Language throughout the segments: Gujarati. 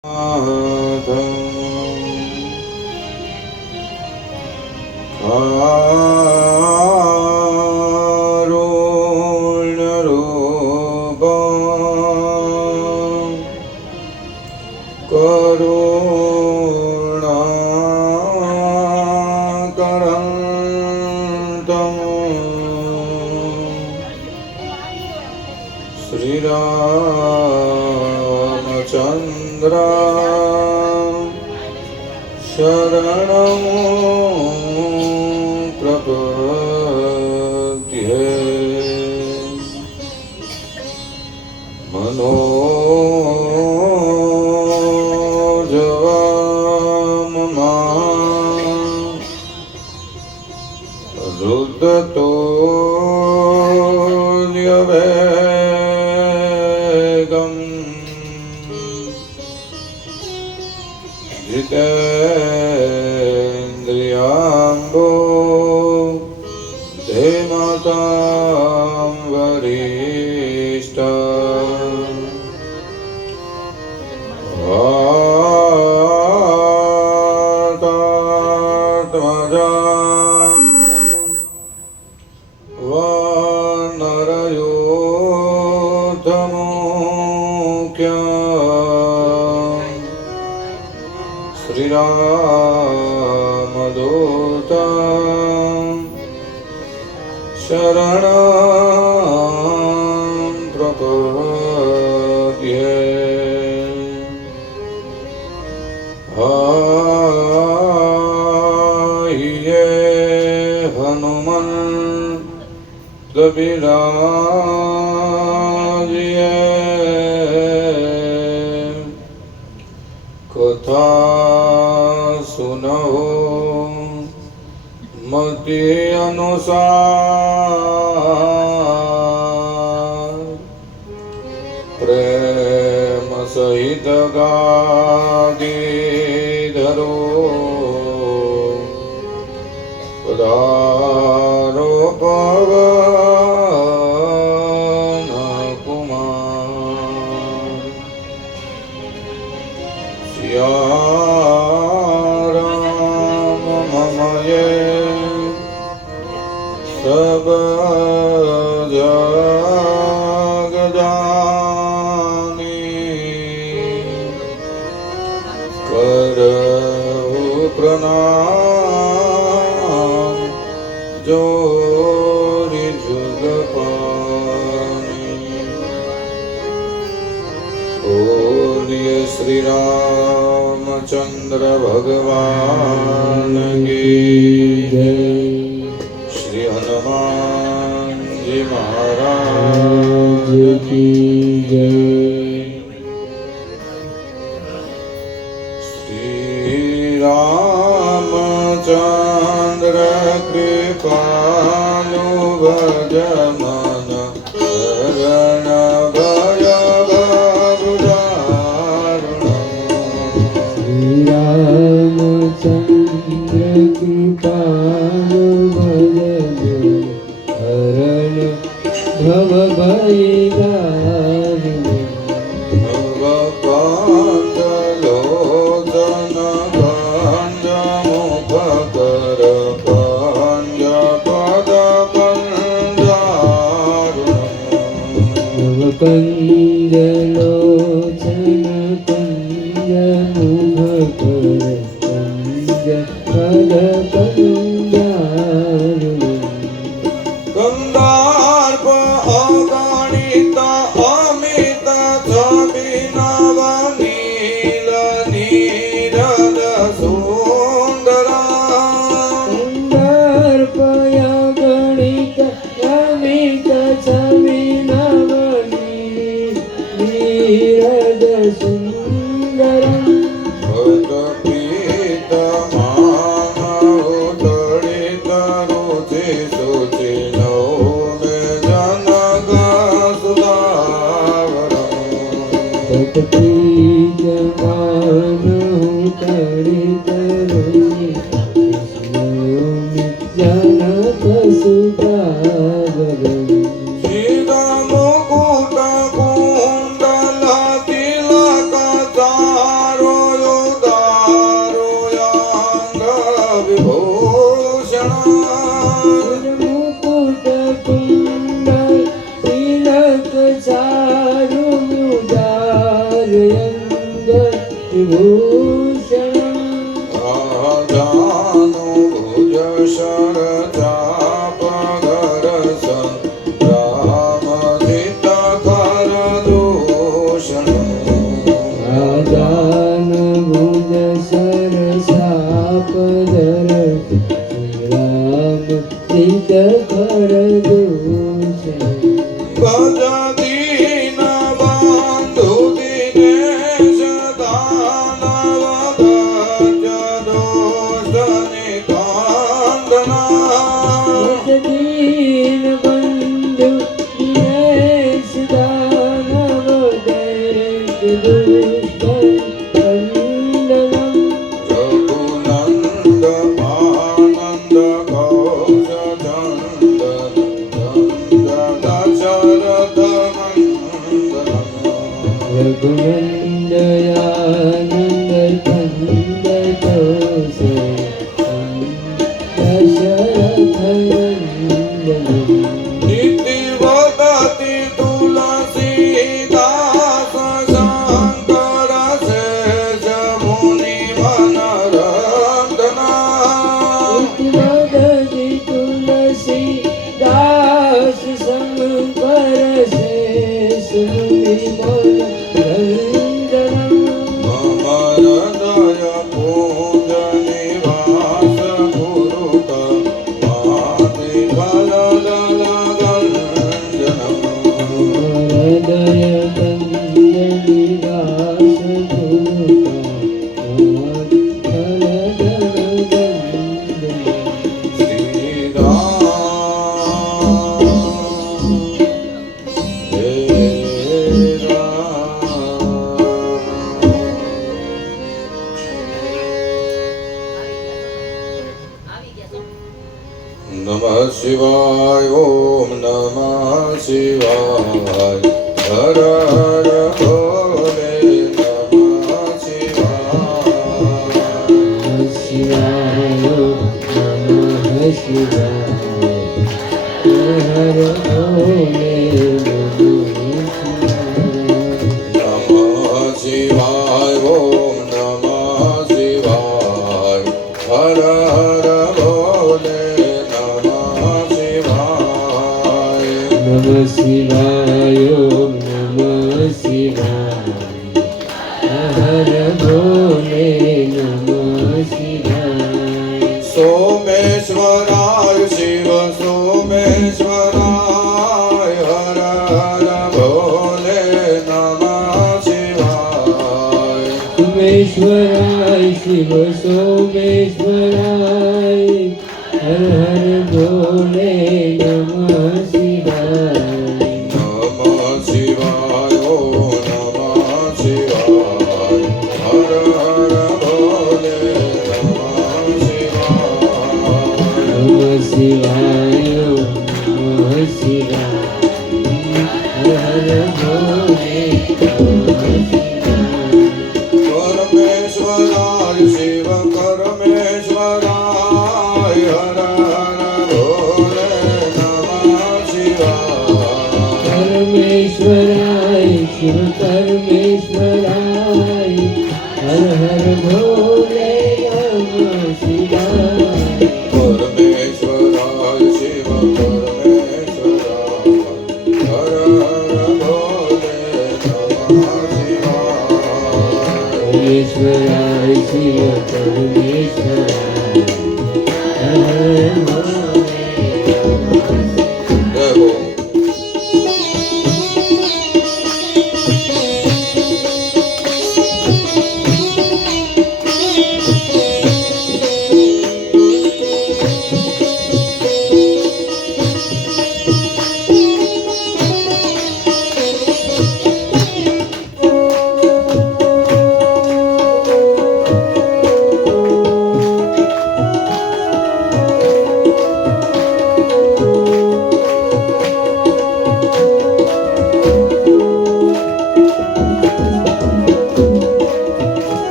Sri Ramachandra Sharanam Prapatye Manojava Rudato Jitendriyambo Dematam Varishta Vatatmaja Vanarayottamukya Sri Ramadutta Sharanam Prapatye Aiye Hanuman Kabirajiye Katha सुनहो मति अनुसार प्रेम सहित गादी धरो पधारो पवन कुमार सिया सब जग जानी करहु प्रणाम जोरि जुग पानी बोलिए श्री रामचंद्र भगवान की जय। श्री हनुमान जी महाराज की जय। श्री रामचंद्र कृपालु भज मन शरण भय श्री रामचंद्र कृपालु भव भय भव पांडलोचन भंज मुख कर पंज पद पंजारुण पंजलोचन पंज मुख कर पंज पद पंजारुण गंधार्प अगणित अमित छबिनव नील नीरद सुंदर गंधार्प अगणित अमित छबिनव नीरद सुंदर भक्त विभूषणम् राजानुभुज शरचापधरस रामधितकरदूषणम् राजानुभुज सरसापधर रामधितकरदूषणम् भज दीनबन्धु दिनेश दानव भज दोषनिकन्दना दीनबन्धु दिनेश दानव दैत्यदुष्टकन्दनम् रघुनन्द आनन्द कौश चन्दन दशरथ मण्डलम् रघुनन्दयानन्द कन्द कौश दशरथनन्दनम् नीति वदति तुलसीदास शङ्कर शेष मुनि मनरन्दना इति वदति तुलसीदास शङ्कर शेष मुनि मनरन्दनम् मम हृदय पूज निवास गुरुत मादिफलदलगञ्जनम् हृदय गङ्गनिवास गुरुकालदलगञ्जनम् श्रीराम हे राम नमः शिवाय ॐ नमः शिवाय हर हर भोले नमः शिवाय शिवाय नमः शिवाय हर भोले नमः शिवाय ॐ नमः शिवाय हर हर भोले नमः शिवाय नमः शिवाय नमः शिवाय हर भोले नमः शिवाय सोमेश्वराय शिव सोमेश्वराय हर हर भोले नमः शिवाय सोमेश्वराय शिव सोमेश्वराय हर हर भोले नमः शिवाय नमः शिवाय ॐ नमः शिवाय हर हर भोले नमः शिवाय नमः शिवाय नमः शिवाय हर हर भोले नमः शिवाय परमेश्वराय शिव परमेश्वराय हर हर भोले नमः शिवाय परमेश्वराय शिव परमेश्वराय हर हर भोले नमः शिवाय परमेश्वराय शिव परमेश्वराय हर हर भोले नमः शिवाय परमेश्वराय शिव परमेश्वराय हर हर भोले नमः देवो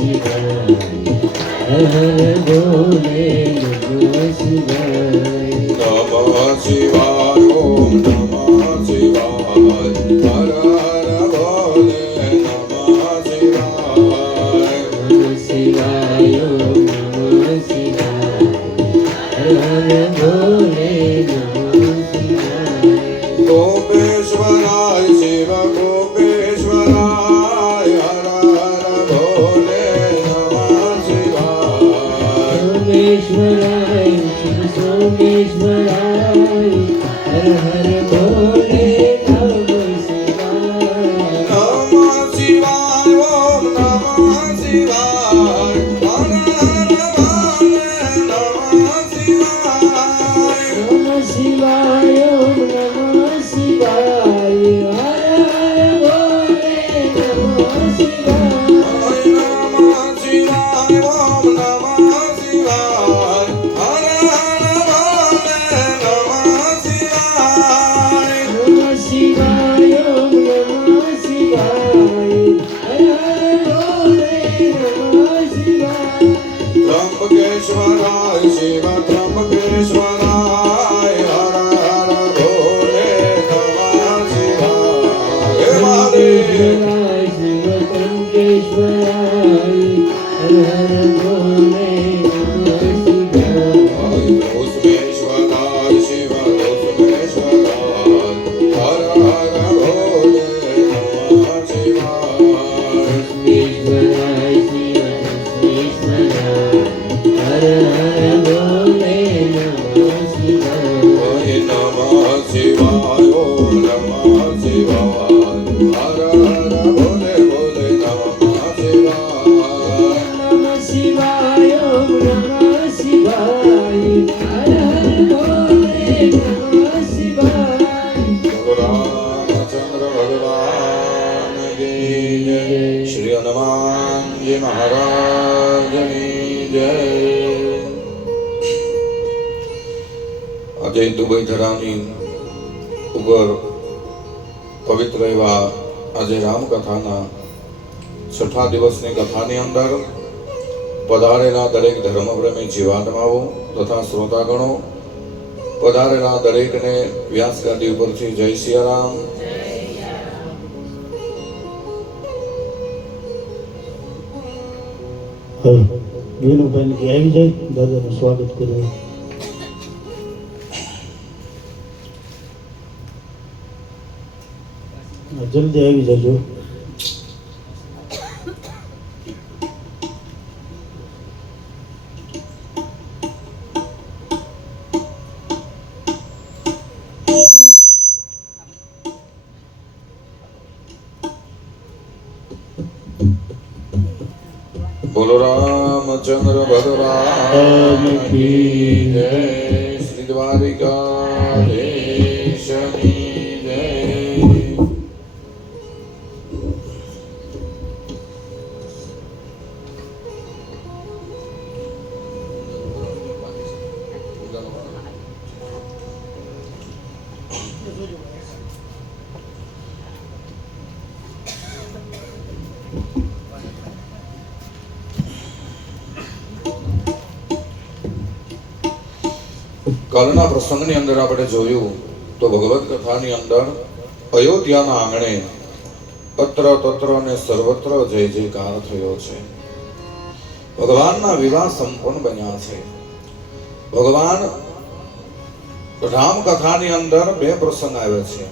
શિવાય હર હર ભોલે નમઃ શિવાય નમઃ શિવાય ઓમ નમઃ શિવાય હર હર ભોલે નમઃ શિવાય નમઃ શિવાય ઓમ નમઃ શિવાય હર હર ભોલે નમઃ શિવાય ગોપેશ્વરાય શિવ ગોપેશ્વરાય હર હર ભોલે નમઃ શિવાય સોમેશ્વરાય શિવ સોમેશ્વરાય હર હર ભોલે નમઃ શિવાય નમઃ શિવાય ઓમ નમઃ શિવાય હર હર ભોલે નમઃ શિવાય નમઃ શિવાય ઓમ નમઃ શિવાય હર હર ભોલે નમઃ શિવાય નમઃ શિવાય ઓમ નમઃ શિવાય હર હર ભોલે નમઃ શિવાય નમઃ શિવાય ઓમ નમઃ શિવાય હર હર ભોલે નમઃ શિવાય ત્રંબકેશ્વરાય શિવ ત્રંબકેશ્વરાય હર હર ભોલે નમઃ શિવાય હે મહાદેવ શિવાય શિવ ત્રંબકેશ્વરાય હર હર ભોલે નમઃ શિવાય ભૂસ્મેશ્વરાય શિવ ભૂસ્મેશ્વરાય હર હર ભોલે નમઃ શિવાય ઈશ્વરાય શિવ ઈશ્વરાય હર હર ભોલે નમઃ શિવાય નમઃ શિવાય ઓમ નમઃ શિવાય હર હર ભોલે ભોલે નમઃ શિવાય નમઃ શિવાય ઓમ નમઃ શિવાય હર હર ભોલે નમઃ શિવાય રામચંદ્ર ભગવાન કી જય શ્રી હનુમાનજી મહારાજની જય આજે દુબઈ ધરાની ઉપર પવિત્ર એવા આજે રામકથાના છઠ્ઠા દિવસની કથાની અંદર પધારેલા દરેક ધર્મપ્રેમી જીવાત્માઓ તથા શ્રોતાગણો પધારેલા દરેકને વ્યાસ ગાદી ઉપરથી જય સિયારામ. હવે વેણુભાઈ કે આવી જાય દાદાનું સ્વાગત કરવું. જલ્દી આવી જજો. બોલો રામચંદ્ર ભગવાન કી જય શ્રી દ્વારિકાધીશની જય. કાલના પ્રસંગની અંદર આપણે જોયું તો ભગવત કથાની અંદર અયોધ્યાના આંગણે અત્ર તત્ર અને સર્વત્ર જય જયકાર થયો છે. ભગવાનના વિવાહ સંપન્ન બન્યા છે. ભગવાન રામ કથાની અંદર બે પ્રસંગ આવે છે.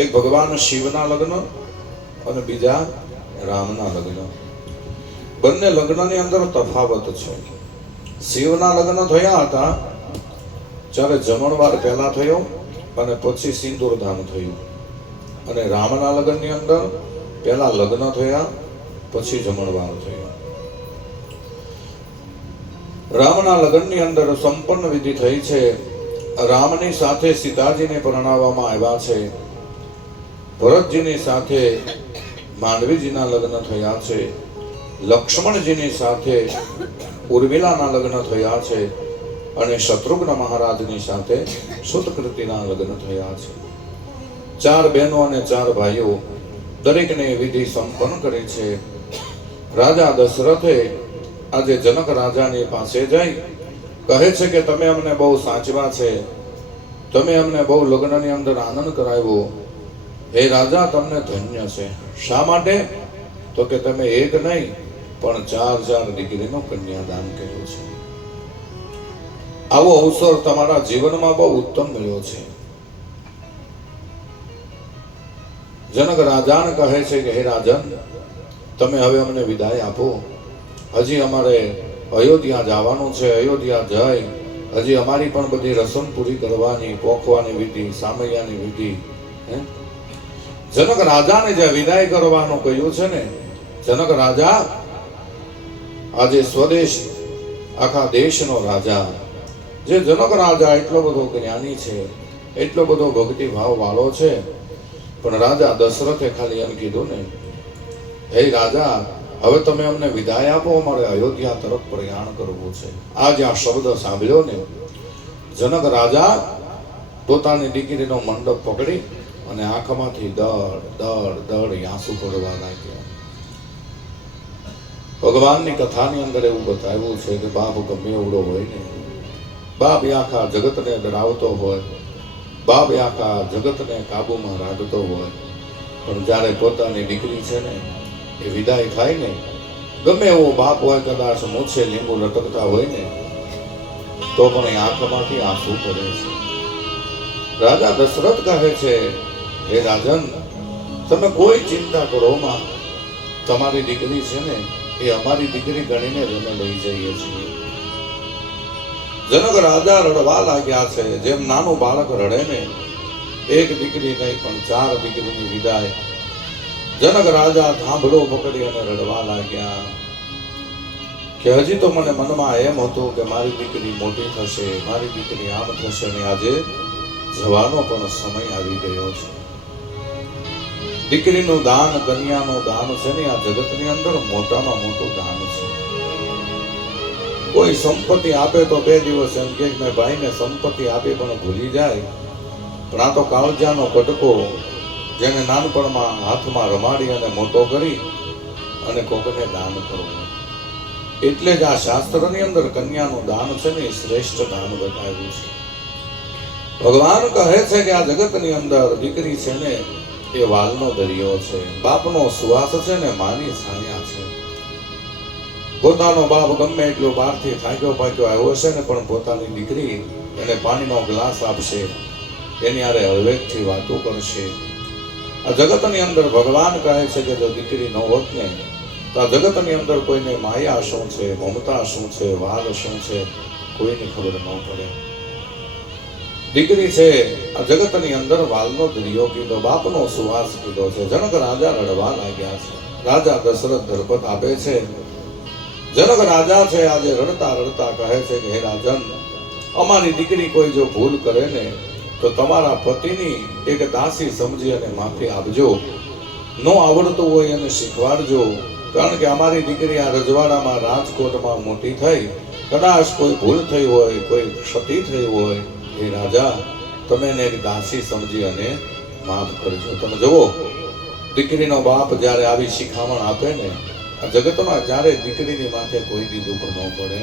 એક ભગવાન શિવના લગ્ન અને બીજા રામના લગ્ન. બંને લગ્નની અંદર તફાવત છે. શિવના લગ્ન થયા હતા જ્યારે જમણવાર પહેલા થયો અને પછી સિંદૂરદાન થયું, અને રામના લગ્નની અંદર પહેલા લગ્ન થયા પછી જમણવાર થયો. રામના લગ્નની અંદર સંપન્ન વિધિ થઈ છે. રામની સાથે સીતાજીને પરણાવવામાં આવ્યા છે. ભરતજીની સાથે માંડવીજીના લગ્ન થયા છે. લક્ષ્મણજીની સાથે ઉર્મિલાના લગ્ન થયા છે અને શત્રુઘ્ન મહારાજની સાથે સુતકૃતિના લગ્ન થયા છે. 4 બહેનો અને 4 ભાઈઓ દરેકને વિધિ સંપન્ન કરી છે. રાજા દશરથે આજે જનક રાજાની પાસે જઈ કહે છે કે તમે અમને બહુ સાચવા છે, તમે અમને બહુ લગ્નની અંદર આનંદ કરાવ્યો, હે રાજા તમને ધન્ય છે. શા માટે? તો કે તમે એક નહીં પણ 4 દીકરીનું કન્યાદાન કર્યું છે. આવો અવસર તમારા જીવનમાં બહુ ઉત્તમ મળ્યો છે. જનક રાજાને કહે છે કે હે રાજન, તમે હવે અમને વિદાય આપો. હજી અમારે અયોધ્યા જવાનું છે. અયોધ્યા જઈ હજી અમારી પણ બધી રસમ પૂરી કરવાની, પોખવાની વિધિ, સામૈયાની વિધિ. જનક રાજાને જે વિદાય કરવાનું કહ્યું છે ને, જનક રાજા આજે સ્વદેશ આખા દેશનો રાજા, જે જનક રાજા એટલો બધો જ્ઞાની છે, એટલો બધો ભક્તિ ભાવ વાળો છે, પણ રાજા દશરથે ખાલી એમ કીધું ને, હે રાજા હવે તમે અમને વિદાય આપો, અમારે અયોધ્યા તરફ પ્રયાણ કરવું છે. આ જે આ શબ્દ સાંભળ્યો ને, જનક રાજા પોતાની દીકરીનો મંડપ પકડી અને આંખમાંથી દળ આંસુ પડવા લાગ્યા. ભગવાનની કથાની અંદર એવું બતાવ્યું છે કે બાપ ગમે એવડો હોય ને, બાપ આખા જગતને ડરાવતો હોય, બાપ આખા જગતને કાબુમાં રાખતો હોય, પણ જ્યારે પોતાની દીકરી છે ને એ વિદાય થાય ને, ગમે એવો બાપ હોય, કદાચ મૂછે લીંબુ લટકતા હોય ને, તો પણ એ આંખમાંથી આંસુ પડે છે. રાજા દશરથ કહે છે, હે રાજન તમે કોઈ ચિંતા કરો માં, તમારી દીકરી છે ને એ અમારી દીકરી ગણીને અમે લઈ જઈએ છીએ. જનક રાજા રડવા લાગ્યા છે. જેમ નાનું બાળક રડે ને, એક દીકરી નહીં પણ 4 દીકરીની વિદાય. જનક રાજા થાંભલો પકડી અને રડવા લાગ્યા કે હજી તો મને મનમાં એમ હતું કે મારી દીકરી મોટી થશે, મારી દીકરી આમ થશે, ને આજે જવાનો પણ સમય આવી ગયો છે. દીકરીનું દાન, કન્યાનું દાન છે ને આ જગતની અંદર મોટામાં મોટું દાન છે. કોઈ સંપત્તિ આપે તો 2 દિવસ એમ કે મેં ભાઈને સંપત્તિ આપી પણ ભૂલી જાય, પણ આ તો કાળજાનો કટકો, જેને નાનપણમાં હાથમાં રમાડી અને મોટો કરી અને કોકને દાન કરવું. એટલે જ આ શાસ્ત્રની અંદર કન્યાનું દાન છે ને એ શ્રેષ્ઠ દાન બતાવ્યું છે. ભગવાન કહે છે કે આ જગતની અંદર દીકરી છે ને એ વાલનો દરિયો છે, બાપનો સુવાસ છે ને માની છાયા છે. પોતાનો બાપ ગમે એટલો બહારથી થાક્યો પાક્યો આવ્યો છે ને, પણ પોતાની દીકરી એને પાણીનો ગ્લાસ આપશે, એની હારે હળવેકથી વાતો કરશે. આ જગતની અંદર ભગવાન કહે છે કે જો દીકરી ન હોત ને તો આ જગતની અંદર કોઈને માયા શું છે, મમતા શું છે, વાલ શું છે, કોઈને ખબર ન પડે. દીકરી છે આ જગતની અંદર વાલનો દરિયો કીધો, બાપનો સુવાસ કીધો છે. જનક રાજા રડવા લાગ્યા છે. રાજા દશરથ ધરપત આપે છે. જનક રાજા છે આજે રડતા રડતા કહે છે કે હે રાજન, અમારી દીકરી કોઈ જો ભૂલ કરે ને તો તમારા પતિની એક દાસી સમજી અને માફી આપજો. ન આવડતું હોય એને શીખવાડજો, કારણ કે અમારી દીકરી આ રજવાડામાં રાજકોટમાં મોટી થઈ, કદાચ કોઈ ભૂલ થઈ હોય, કોઈ ક્ષતિ થઈ હોય, એ રાજા તમે એને એક દાસી સમજી અને માફ કરજો. તમે જુઓ, દીકરીનો બાપ જ્યારે આવી શિખામણ આપે ને, આ જગતમાં જ્યારે દીકરીની માથે કોઈ દી દુઃખ ન પડે.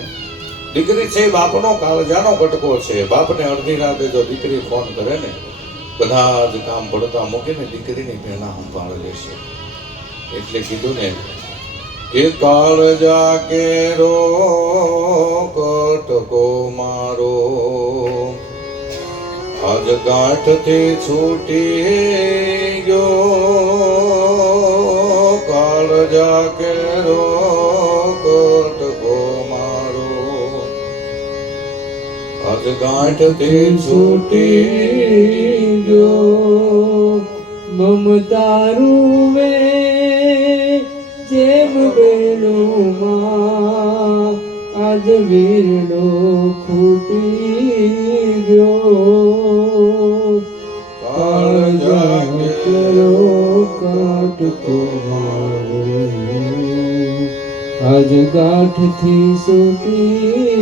દીકરી છે બાપનો કાળજાનો કટકો છે. બાપને અડધી રાતે જો દીકરી ફોન કરે ને, બધા જ કામ પડતા મૂકીને દીકરીની પહેલા સંભાળ લેશે. એટલે કીધું ને કે કાળજા કેરો કટકો મારો, આજ ગાંઠથી છૂટી ગયો. કાળજા કેરો કટકો મારો, આજ ગાંઠથી છૂટી ગયો. મમતા રૂવે જેમ બેલુમાં, આજ વીરડો ખૂટી ગયો. કાળજા કેરો કટકો મારો, આજ ગાંઠથી છૂટી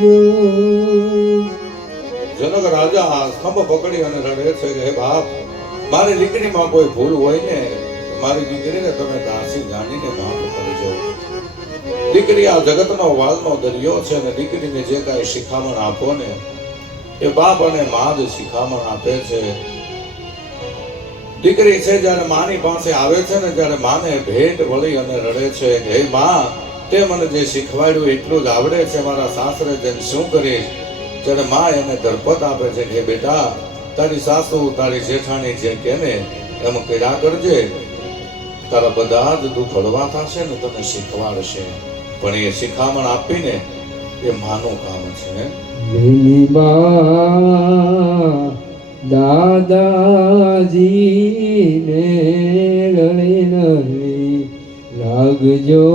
ગયો. જનક રાજા સ્તંભ પકડી અને રડે છે કે હે બાપ, મારી દીકરીમાં કોઈ ભૂલ હોય ને, મારી દીકરીને તમે દાસી જાણીને માફ કરજો. દીકરી આ જગતનો વાલનો દરિયો છે અને દીકરીને જે કાંઈ શિખામણ આપો ને એ બાપ અને મા જ શિખામણ આપે છે. દીકરી છે જ્યારે માની પાસે આવે છે ને જ્યારે માને ભેટ વળી અને રડે છે કે હે મા, તે મને જે શીખવાડ્યું એટલું જ આવડે છે, મારા સાસરે જઈને શું કરીશ? જ્યારે મા એને ધરપત આપે છે કે બેટા, તારી સાસુ તારી જેઠાણી જે કે ને એમ કર્યા કરજે, તારા બધા જ દુઃખ હળવા થશે ને તને શીખવાડશે. પણ એ શિખામણ આપીને એ માનું કામ છે. લીલી બા દાદાજીને રડે નરી લાગજો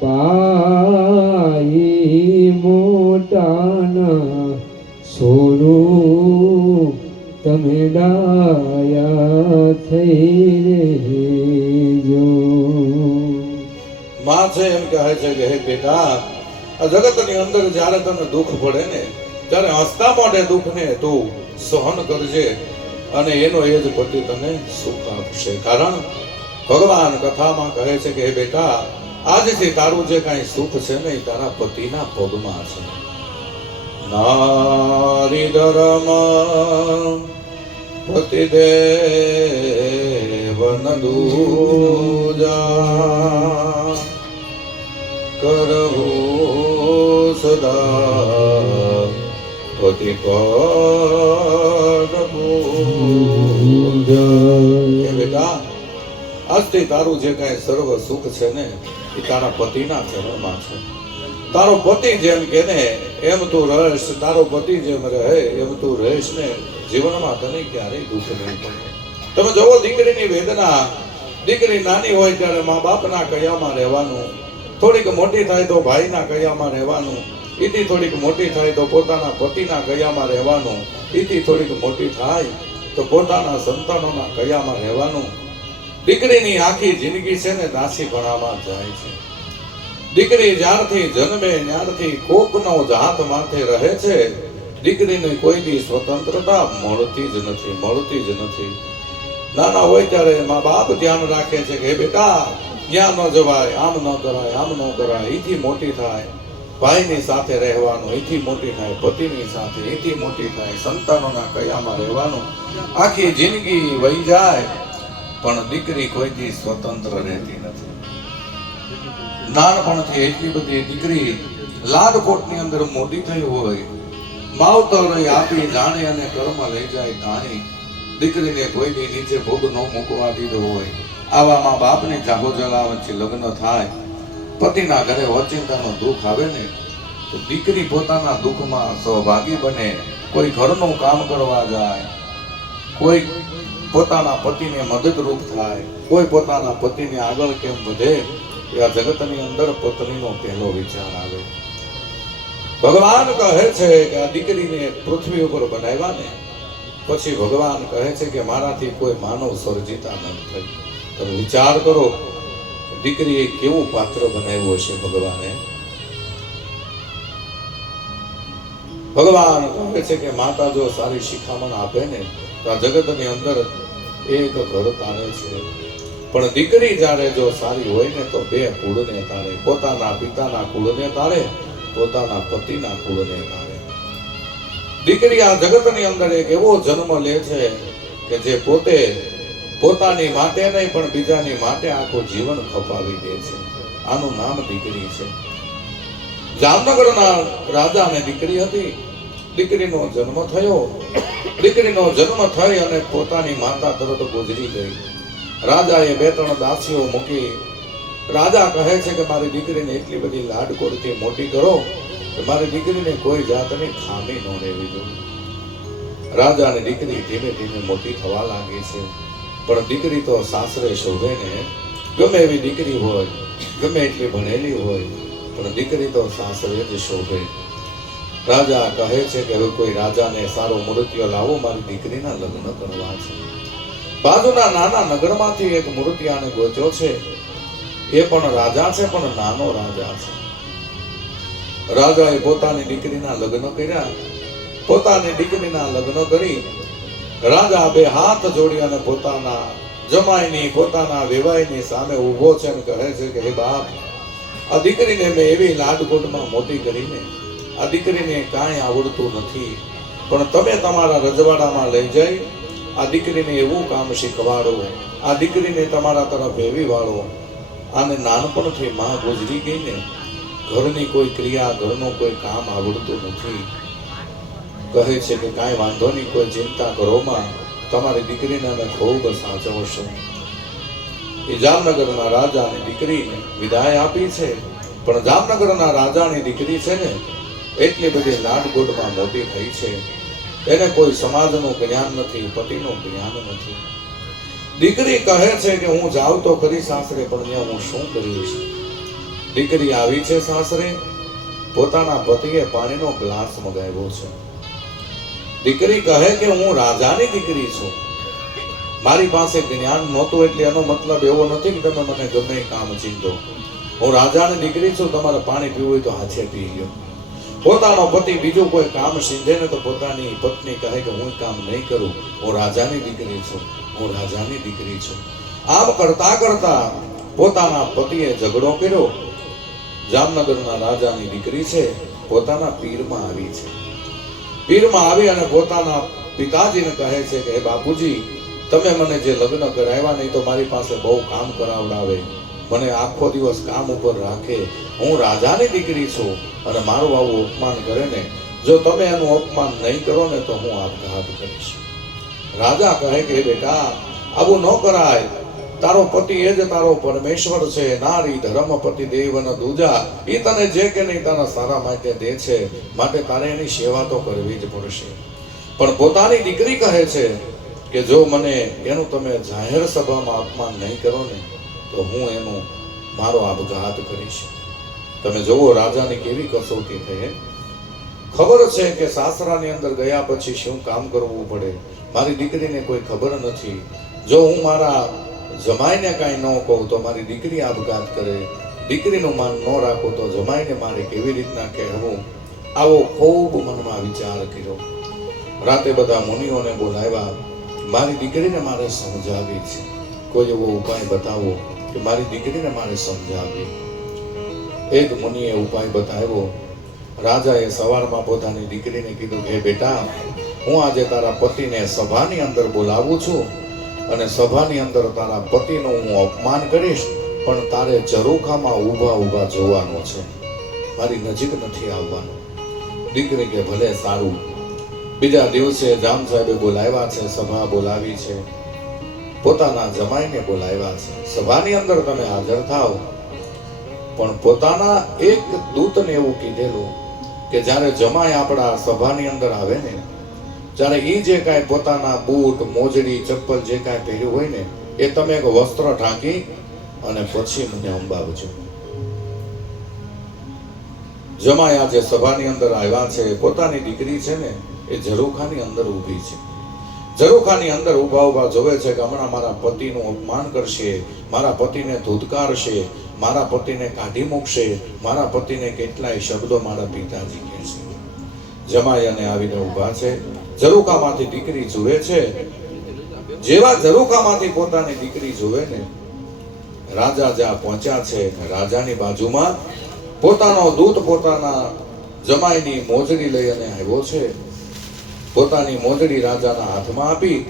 પાઈ મોટાના સોનું તમે ડાયા થઈ રહેજો. માં છે એમ કહે છે કે હે બેટા, આ જગતની અંદર જ્યારે તને દુઃખ પડે ને ત્યારે હસતા મોઢે દુઃખને તું સહન કરજે અને એનો એ જ પતિ તને સુખ આપશે. કારણ ભગવાન કથામાં કહે છે કે હે બેટા, આજથી તારું જે કાંઈ સુખ છે ને એ તારા પતિના પગમાં છે. નારી ધર્મ પતિ દેવન દૂજા કરવું સદા પતિ પદ પૂજા. બેટા, આજથી તારું જે કાંઈ સર્વ સુખ છે ને એ તારા પતિના ચરણમાં છે. તારો પતિ જેમ કે ને એમ તું રહીશ, તારો પતિ જેમ રહે એમ તું રહીશ ને જીવનમાં તને ક્યારેય દુઃખ નહીં પડે. તમે જોવો દીકરીની વેદના, દીકરી નાની હોય ત્યારે મા બાપના કયામાં રહેવાનું, થોડીક મોટી થાય તો ભાઈના કયામાં રહેવાનું, ઈથી થોડીક મોટી થાય તો પોતાના પતિના કયામાં રહેવાનું, ઈથી થોડીક મોટી થાય તો પોતાના સંતાનોના કયામાં રહેવાનું. દીકરીની આખી જિંદગી છે ને દાસીપણામાં જાય છે. દીકરી જ્યારથી જન્મે ત્યારથી કોકનો જાત માથે રહે છે. દીકરીને કોઈ દી સ્વતંત્રતા મળતી જ નથી. નાના હોય ત્યારે મા બાપ ધ્યાન રાખે છે કે બેટા, ત્યાં ન જવાય, આમ ન કરાય, એથી મોટી થાય ભાઈની સાથે રહેવાનું, એથી મોટી થાય પતિની સાથે, એથી મોટી થાય સંતાનોના કયામાં રહેવાનું. આખી જિંદગી વહી જાય પણ દીકરી કોઈ દી સ્વતંત્ર રહેતી નથી. નાનપણથી એટલી બધી દીકરી લાડકોટની અંદર મોટી થઈ હોય, માવતર આપી જાણે અને કર્મ લઈ જાય તાણી. દીકરીને કોઈ દી નીચે ભોગ ન મૂકવા દીધો હોય, આવામાં બાપની જાગો જલા વચ્ચે લગ્ન થાય, પતિના ઘરે ઓચિંતાનો દુઃખ આવે ને તો દીકરી પોતાના દુઃખમાં સહભાગી બને. કોઈ ઘરનું કામ કરવા જાય, કોઈ પોતાના પતિને મદદરૂપ થાય, કોઈ પોતાના પતિને આગળ કેમ વધે, એ આ જગતની અંદર પત્નીનો પહેલો વિચાર આવે. ભગવાન કહે છે કે આ દીકરીને પૃથ્વી ઉપર બનાવ્યા ને પછી ભગવાન કહે છે કે મારાથી કોઈ માનવ સર્જિતા ન થઈ. તમે વિચાર કરો, દીકરીએ કેવું પાત્ર બનાવ્યું હશે ભગવાને. ભગવાન કહે છે કે માતા જો સારી શિખામણ આપે ને તો આ જગતની અંદર એક ઘર તારે છે. પણ દીકરી જ્યારે જો સારી હોય ને તો બે કુળને તારે, પોતાના પિતાના કુળને તારે, પોતાના પતિના કુળને તારે. દીકરી આ જગતની અંદર એક એવો જન્મ લે છે કે જે પોતે પોતાની માટે નહીં પણ બીજાની માટે આખું જીવન ખપાવી દે છે. આનું નામ દીકરી છે. જામનગરના રાજાને દીકરી હતી. દીકરીનો જન્મ થયો. દીકરીનો જન્મ થઈ અને પોતાની માતા તરત ગુજરી ગઈ. રાજાએ 2-3 દાસીઓ મૂકી. રાજા કહે છે કે મારી દીકરીને એટલી બધી લાડકોડથી મોટી કરો કે મારી દીકરીને કોઈ જાતની ખામી ન રહેવી જોઈએ. રાજાની દીકરી ધીમે ધીમે મોટી થવા લાગી છે. પણ દીકરી તો સાસરે શોભે ને. ગમે એવી દીકરી હોય, ગમે એટલી ભણેલી હોય, પણ દીકરી તો સાસરે જ શોભે. રાજા કહે છે કે હવે કોઈ રાજાને સારો મૂર્તિયો લાવો, મારી દીકરીના લગ્ન કરવા છે. બાજુના નાના નગરમાંથી એક મૂર્તિયાને ગોત્યો છે. એ પણ રાજા છે, પણ નાનો રાજા છે. રાજાએ પોતાની દીકરીના લગ્ન કર્યા. પોતાની દીકરીના લગ્ન કરી રાજા 2 હાથ જોડી અને પોતાના જમાઈની પોતાના વેવાઈની સામે ઊભો છે અને કહે છે કે હે બાપ, આ દીકરીને મેં એવી લાડકોટમાં મોટી કરીને આ દીકરીને કાંઈ આવડતું નથી, પણ તમે તમારા રજવાડામાં લઈ જઈ આ દીકરીને એવું કામ શીખવાડો, આ દીકરીને તમારા તરફ એવી વાળો. આને નાનપણથી માં ગુજરી ગઈને ઘરની કોઈ ક્રિયા, ઘરનું કોઈ કામ આવડતું નથી. કહે છે કે કાંઈ વાંધો નહીં, કોઈ ચિંતા કરો માં, તમારી દીકરીને અમે ખૂબ સાચવશું. એ જામનગરના રાજાની દીકરીને વિદાય આપી છે, પણ જામનગરના રાજાની દીકરી છે ને એટલી બધી લાડગોડમાં મોટી થઈ છે, એને કોઈ સમાજનું જ્ઞાન નથી, પતિનું જ્ઞાન નથી. દીકરી કહે છે કે હું જાઉં તો ખરી સાસરે, પણ ત્યાં હું શું કરીશ. દીકરી આવી છે સાસરે, પોતાના પતિએ પાણીનો ગ્લાસ મગાવ્યો છે. દીકરી કહે કે હું રાજાની દીકરી છું, મારી પાસે જ્ઞાન નહોતું, એટલે એનો મતલબ એવો નથી કે તમે મને ગમે એ કામ ચીંધો. હું રાજાની દીકરી છું, તમારે પાણી પીવું હોય તો હાથે પી ગયો. પોતાનો પતિ બીજું કોઈ કામ સીધે ને તો પોતાની પત્ની કહે કે હું કામ નહીં કરું, હું રાજાની દીકરી છું, હું રાજાની દીકરી છું. આમ કરતા કરતા પોતાના પતિએ ઝઘડો કર્યો. જામનગરના રાજાની દીકરી છે, પોતાના પીરમાં આવી છે. પીરમાં આવી અને પોતાના પિતાજીને કહે છે કે હે બાપુજી, તમે મને જે લગ્ન કરાવ્યા નહીં તો મારી પાસે બહુ કામ કરાવડાવે, મને આખો દિવસ કામ ઉપર રાખે, હું રાજાની દીકરી છું અને મારું આવું અપમાન કરે ને, જો તમે એનું અપમાન નહીં કરો ને તો હું આપઘાત કરીશ. રાજા કહે કે બેટા આવું ન કરાય, તારો પતિ એ જ તારો પરમેશ્વર છે, નારી ધર્મ પતિ દેવન દૂજા, એ તને જે કે નહીં તારા સારા માટે દે છે, માટે તારે એની સેવા તો કરવી જ પડશે. પણ પોતાની દીકરી કહે છે કે જો મને એનું તમે જાહેર સભામાં અપમાન નહીં કરો ને તો હું એનું મારો આપઘાત કરીશ. તમે જોવો રાજાની કેવી કસોટી થઈ. ખબર છે કે સાસરાની અંદર ગયા પછી શું કામ કરવું પડે, મારી દીકરીને કોઈ ખબર નથી. જો હું મારા જમાઈને કાંઈ ન કહું તો મારી દીકરી આપઘાત કરે, દીકરીનું માન ન રાખું તો જમાઈને મારે કેવી રીતના કહેવું. આવો ખૂબ મનમાં વિચાર કર્યો. રાતે બધા મુનિઓને બોલાવ્યા, મારી દીકરીને મારે સમજાવી છે, કોઈ એવો ઉપાય બતાવો કે મારી દીકરીને મારે સમજાવી. એક મુનિએ ઉપાય બતાવ્યો. રાજાએ સવારમાં પોતાની દીકરીને કીધું કે બેટા, હું આજે તારા પતિને સભાની અંદર બોલાવું છું અને સભાની અંદર તારા પતિનું હું અપમાન કરીશ, પણ તારે ઝરૂખામાં ઊભા ઊભા જોવાનું છે, મારી નજીક નથી આવવાનું. દીકરી કે ભલે સારું. બીજા દિવસે જામ સાહેબે બોલાવ્યા છે, સભા બોલાવી છે, પોતાના જમાઈને બોલાવ્યા છે, સભાની અંદર તમે હાજર થાવ. પણ પોતાના એક દૂતને એવું કીધેલું કે જ્યારે જમાઈ આપણા સભાની અંદર આવે ને, જ્યારે એ જે કાંઈ પોતાના બૂટ, મોજડી, ચપ્પલ જે કાંઈ પહેર્યું હોય ને એ તમે એક વસ્ત્ર ઢાંકી અને પછી મને અંબાવજો. જમાઈ આજે સભાની અંદર આવ્યા છે, પોતાની દીકરી છે ને એ ઝરૂખાની અંદર ઊભી છે. ઝરૂખાની અંદર ઊભા ઊભા જોવે છે કે હમણાં મારા પતિનું અપમાન કરશે, મારા પતિને ધૂતકારશે, મારા પતિને કાઢી મૂકશે, મારા પતિને કેટલાય શબ્દો મારા પિતાજી કહે છે. જમાઈ અને આવીને ઊભા છે. ઝરૂખામાંથી દીકરી જુએ છે. જેવા ઝરૂખામાંથી પોતાની દીકરી જુએ ને, રાજા જ્યાં પહોંચ્યા છે, રાજાની બાજુમાં પોતાનો દૂત પોતાના જમાઈની મોજડી લઈ અને આવ્યો છે. પોતાની મોજડી રાજાના હાથમાં આપી.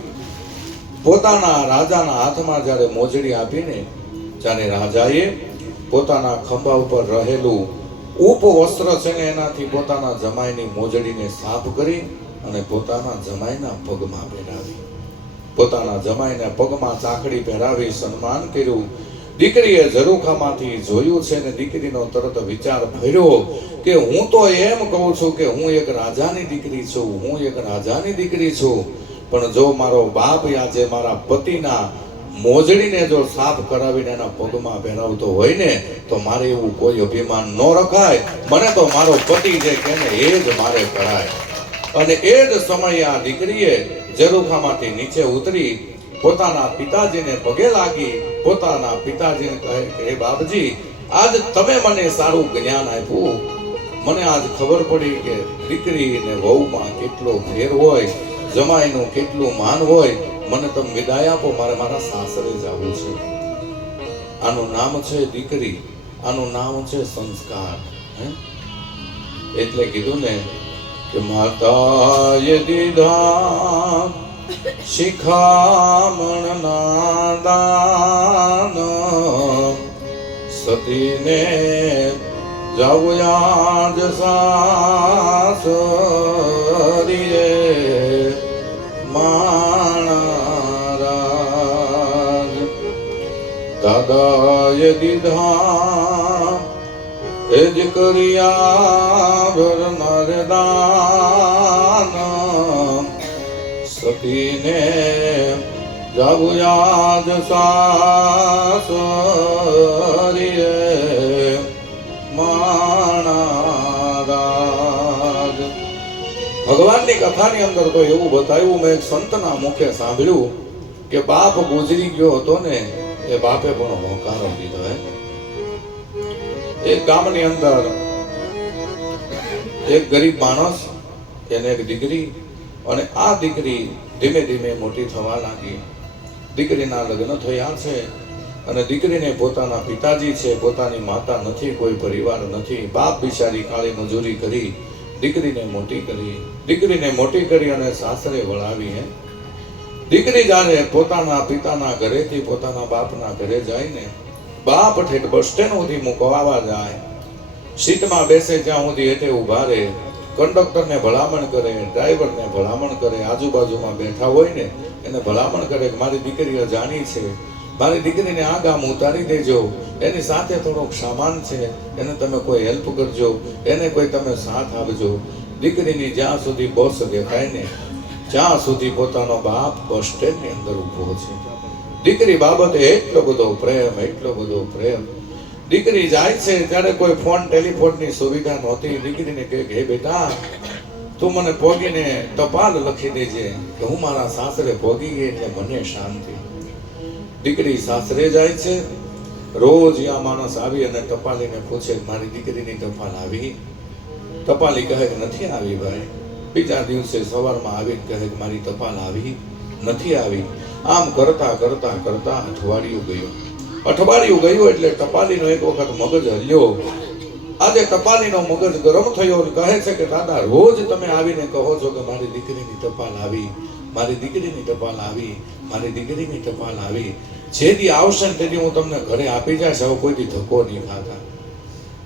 પોતાના રાજાના હાથમાં જ્યારે મોજડી આપીને ત્યારે રાજાએ પોતાના ખંભા ઉપર રહેલું ઉપવસ્ત્ર છે ને એનાથી પોતાના જમાઈની મોજડીને સાફ કરી અને પોતાના જમાઈના પગમાં પહેરાવી. પોતાના જમાઈના પગમાં ચાકડી પહેરાવી સન્માન કર્યું. દીકરીએ ઝરૂખામાંથી જોયું છે ને દીકરીનો તરત વિચાર ફર્યો કે હું તો એમ કહું છું કે હું એક રાજાની દીકરી છું, હું એક રાજાની દીકરી છું, પણ જો મારો બાપ આજે મારા પતિના મોજડીને જો સાફ કરાવીને એના પગમાં પહેરાવતો હોય ને તો મારે એવું કોઈ અભિમાન ન રખાય. મને તો મારો પતિ જે કહે ને એ જ મારે કરાય. અને એ જ સમયે આ દીકરીએ ઝરૂખામાંથી નીચે ઉતરી પોતાના પિતાજીને પગે લાગી. પોતાના પિતાજીને કહે કે હે બાપજી, આજ તમે મને સારું જ્ઞાન આપ્યું, મને આજ ખબર પડી કે દીકરી ને વહુમાં કેટલો ફેર હોય, જમાઈનું કેટલું માન હોય. મને તમે વિદાય આપો, મારે મારા સાસરે જવું છે. આનું નામ છે દીકરી, આનું નામ છે સંસ્કાર. એટલે કીધું ને કે માતાએ દીધા શિખામણ ના દાન, સતીને જાવું આજ સાસરીએ માણારાજ. દાદાએ દીધા એ જ કર્યા ભરનાર દાન, સતીને જાવું યાદ સાસરીએ માણારાજ. ભગવાનની કથાની અંદર તો એવું બતાવ્યું, મેં એક સંતના મુખે સાંભળ્યું કે બાપ ગુજરી ગયો હતો ને એ બાપે પણ હોંકારો દીધો. એક ગામની અંદર એક ગરીબ માણસ, એને એક દીકરી, અને આ દીકરી ધીમે ધીમે મોટી થવા લાગી. દીકરીના લગ્ન થયા છે અને દીકરીને પોતાના પિતાજી છે, પોતાની માતા નથી, કોઈ પરિવાર નથી. બાપ બિચારી કાળી મજૂરી કરી દીકરીને મોટી કરી. દીકરીને મોટી કરી અને સાસરે વળાવી. દીકરી જ્યારે પોતાના પિતાના ઘરેથી પોતાના બાપના ઘરે જાય ને, બાપ ઠેઠ બસ સ્ટેન્ડ સુધી મૂકવા જાય, સીટમાં બેસે જ્યાં સુધી હેઠે ઊભા રહે, કંડક્ટરને ભલામણ કરે, ડ્રાઈવરને ભલામણ કરે, આજુબાજુમાં બેઠા હોય ને એને ભલામણ કરે કે મારી દીકરી અજાણી છે, મારી દીકરીને આ ગામ ઉતારી દેજો, એની સાથે થોડોક સામાન છે, એને તમે કોઈ હેલ્પ કરજો, એને કોઈ તમે સાથ આપજો. દીકરીની જ્યાં સુધી બસ દેખાય ને જ્યાં સુધી પોતાનો બાપ બસ સ્ટેન્ડની અંદર ઊભો છે. દીકરી બાબતે એટલો બધો પ્રેમ, એટલો બધો પ્રેમ. દીકરી જાય છે ત્યારે કોઈ ફોન ટેલિફોનની સુવિધા નહોતી. દીકરીને કહે કે બેટા તું મને પોગીને ટપાલ લખી દેજે કે હું મારા સાસરે પોગી ગઈ એટલે મને શાંતિ. દીકરી સાસરે જાય છે, રોજ આ માણસ આવી અને ટપાલીને પૂછે મારી દીકરીની ટપાલ આવી? ટપાલી કહે કે નથી આવી ભાઈ. બીજા દિવસે સવારમાં આવીને કહે કે મારી ટપાલ આવી નથી આવી. આમ કરતા કરતા કરતા અઠવાડિયું ગયું. અઠવાડિયું ગયું એટલે ટપાલીનો એક વખત મગજ હલ્યો. આજે ટપાલીનો મગજ ગરમ થયો અને કહે છે કે દાદા રોજ તમે આવીને કહો છો કે મારી દીકરીની ટપાલ આવી, મારી દીકરીની ટપાલ આવી, મારી દીકરીની ટપાલ આવી. જેથી આવશે ને તેથી હું તમને ઘરે આપી જઈશ, હવે કોઈથી ધક્કો નહીં ખાતા.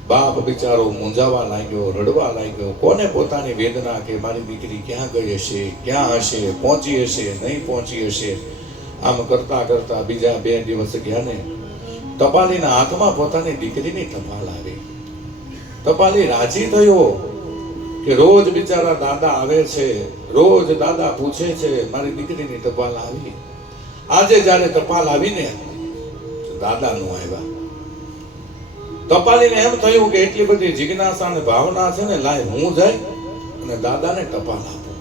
બાપ બિચારો મૂંઝાવા લાગ્યો, રડવા લાગ્યો. કોને પોતાની વેદના કે મારી દીકરી ક્યાં ગઈ હશે, ક્યાં હશે, પહોંચી હશે, નહીં પહોંચી હશે. આમ કરતા કરતા બીજા 2 દિવસ ગયા ને ટપાલીના હાથમાં પોતાની દીકરીની ટપાલ આવી. ટપાલી રાજી થયો કે રોજ બિચારા દાદા આવે છે, રોજ દાદા પૂછે છે મારી દીકરીની ટપાલ આવી. આજે જ્યારે ટપાલ આવીને દાદા નું આવ્યા. ટપાલીને એમ થયું કે એટલી બધી જિજ્ઞાસા અને ભાવના છે ને, લાય હું જાય અને દાદાને ટપાલ આપું.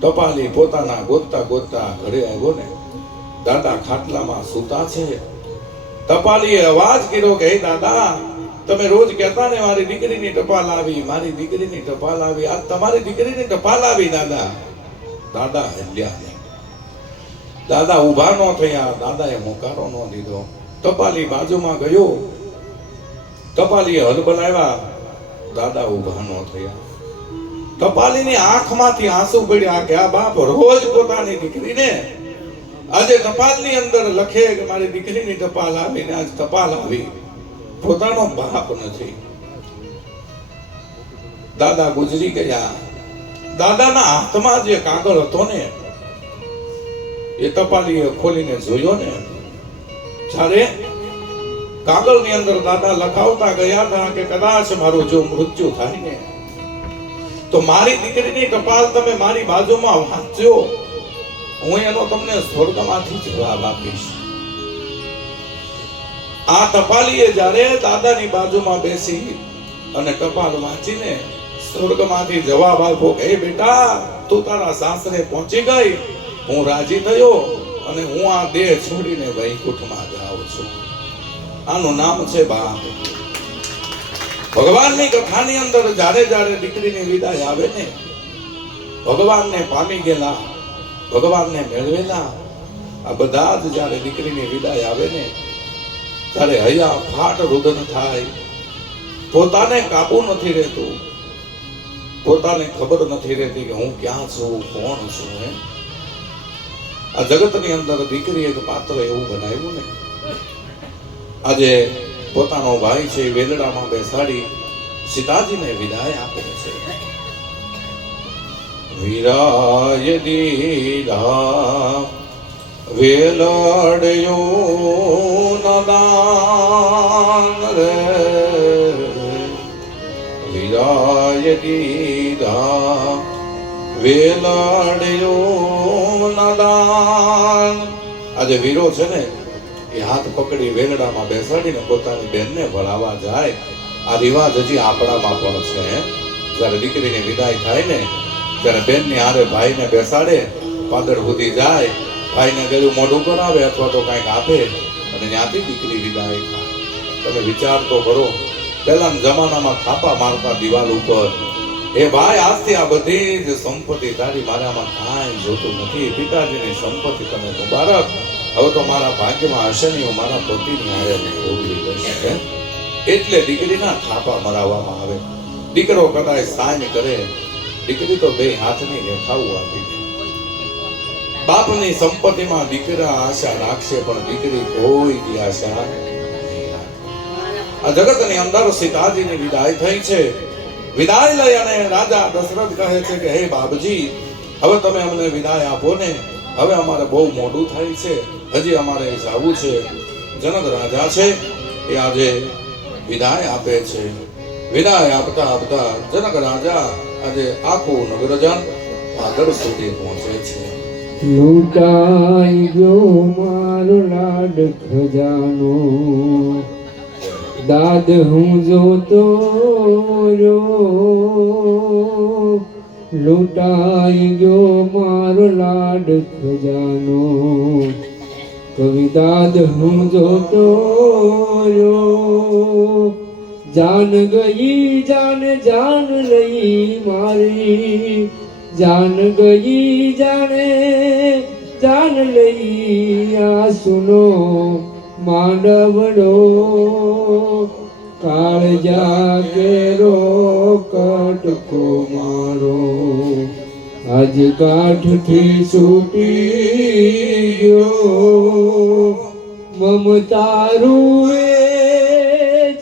ટપાલી પોતાના ગોતતા ગોતતા ઘરે આવ્યો ને, દાદા ખાટલામાં સૂતા છે. ટપાલીએ અવાજ કર્યો કે હે દાદા, તમે રોજ કહેતા ને મારી દીકરીની ટપાલ આવી, મારી દીકરીની ટપાલ આવી, આજ તમારી દીકરીની ટપાલ આવી દાદા. દાદા હલ્યા નહીં. દાદા ઊભા ન થયા, દાદાએ મોકારો ન દીધો. ટપાલી બાજુમાં ગયો, ટપાલીએ હલબલાવ્યા, દાદા ઊભા ન થયા. ટપાલીની આંખમાંથી આંસુ પડ્યા કે આ બાપ રોજ પોતાની દીકરીને આજે ટપાલની અંદર લખે કે મારી દીકરીની ટપાલ આવી ને આજ ટપાલ આવી, પોતાનો બાપ નથી. દાદા ગુજરી ગયા. દાદાના હાથમાં જે કાગળ હતો ને એ ટપાલીએ ખોલીને જોયો ને, જ્યારે કાગળની અંદર દાદા લખાવતા ગયા હતા કે કદાચ મારું જો મૃત્યુ થાય ને તો મારી દીકરીની ટપાલ તમે મારી બાજુમાં વાંચજો, હું એનો તમને સ્વર્ગમાંથી જવાબ આપીશ. આ ટપાલીએ જ્યારે દાદાની બાજુમાં બેસી અને ટપાલ વાંચીને સ્વર્ગમાંથી જવાબ આપ્યો કે હે બેટા તું તારા સાસરે પહોંચી ગઈ, હું રાજી થયો અને હું આ દેહ છોડીને વૈકુંઠમાં જાઉં છું. આનું નામ છે બાપ. ભગવાનની કથાની અંદર જ્યારે જ્યારે દીકરીની વિદાય આવે ને, ભગવાનને પામી ગયેલા ભગવાનને મેળવેલા આ બધા જ જ્યારે દીકરીની વિદાય આવે ને ત્યારે હૈયા ફાટ રુદન થાય. પોતાને કાબુ નથી રહેતું, પોતાને ખબર નથી રહેતી કે હું ક્યાં છું, કોણ છું. આ જગતની અંદર દીકરી એક પાત્ર એવું બનાવ્યું ને, આજે પોતાનો ભાઈ છે વેલડામાં બેસાડી સીતાજીને વિદાય આપે છે. વિરાય દીધા વેલડ્યો નદાન રે, વિરાય દીધા વેલડ્યો નદાન. આજે વીરો છે ને એ હાથ પકડી વેલડામાં બેસાડીને પોતાની બેનને ભણાવવા જાય. આ રિવાજ હજી આપણામાં પણ છે. જ્યારે દીકરીની વિદાય થાય ને ત્યારે બેનની હારે ભાઈને બેસાડે, પાદર સુધી જાય, ભાઈને ગળું મોઢું કરાવે અથવા તો કાંઈક આપે અને ત્યાંથી દીકરી વિદાય થાય. તમે વિચાર તો કરો, પહેલાના જમાનામાં થાપા મારતા દિવાલ ઉપર, એ ભાઈ આજથી આ બધી જ સંપત્તિ તારી મારામાં કાંઈ જોતું નથી, પિતાજીની સંપત્તિ તને મુબારક, હવે તો મારા ભાગ્યમાં હશે નહીં, હું મારા પતિની હારે ભોગવી લઈશ. એટલે દીકરીના થાપા મરાવવામાં આવે. દીકરો કદાચ સાઈન કરે, દીકરી તો બે હાથની રેખાઓ આપી દે. બાપની સંપત્તિમાં દીકરા આશા રાખશે પણ દીકરી કોઈ દી આશા નહીં રાખે. આ જગતની અંદર સીતાજીની વિદાય થઈ છે. વિદાય લઈ અને રાજા દશરથ કહે છે કે હે બાપજી, હવે તમે અમને વિદાય આપો ને, હવે અમારે બહુ મોડું થાય છે, હજી અમારે જવું છે. જનક રાજા છે એ આજે વિદાય આપે છે. વિદાય આપતા આપતા જનક રાજા આજે આખું નગરજન પાદર સુધી પહોંચે છે. લૂંટાઈ ગયો મારો લાડ ખજાનો, દાદ હું જોતો રહ્યો. લૂંટાઈ ગયો મારો લાડ ખજાનો, કવિ દાદ હું જોતો રહ્યો. જાન ગઈ જાન જાન લઈ મારી, જાન ગઈ જાને જાન લઈ. આ સુનો માંડવડો કાળજા કેરો કટકો મારો, આજ કાઠથી છૂટી ગયો. મમતારું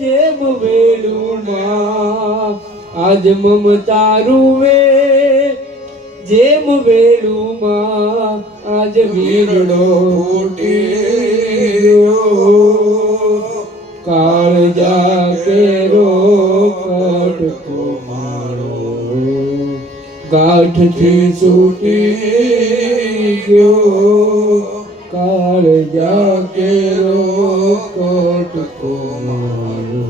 જેમ વેલુમાં, આજ મમતારું જેમ વેલુમાં, આજ વીરડો ફૂટ્યો. કાળજા કેરો કટકો મારો, ગાંઠથી છૂટી ગયો. કાળજા કેરો કટકો મારો.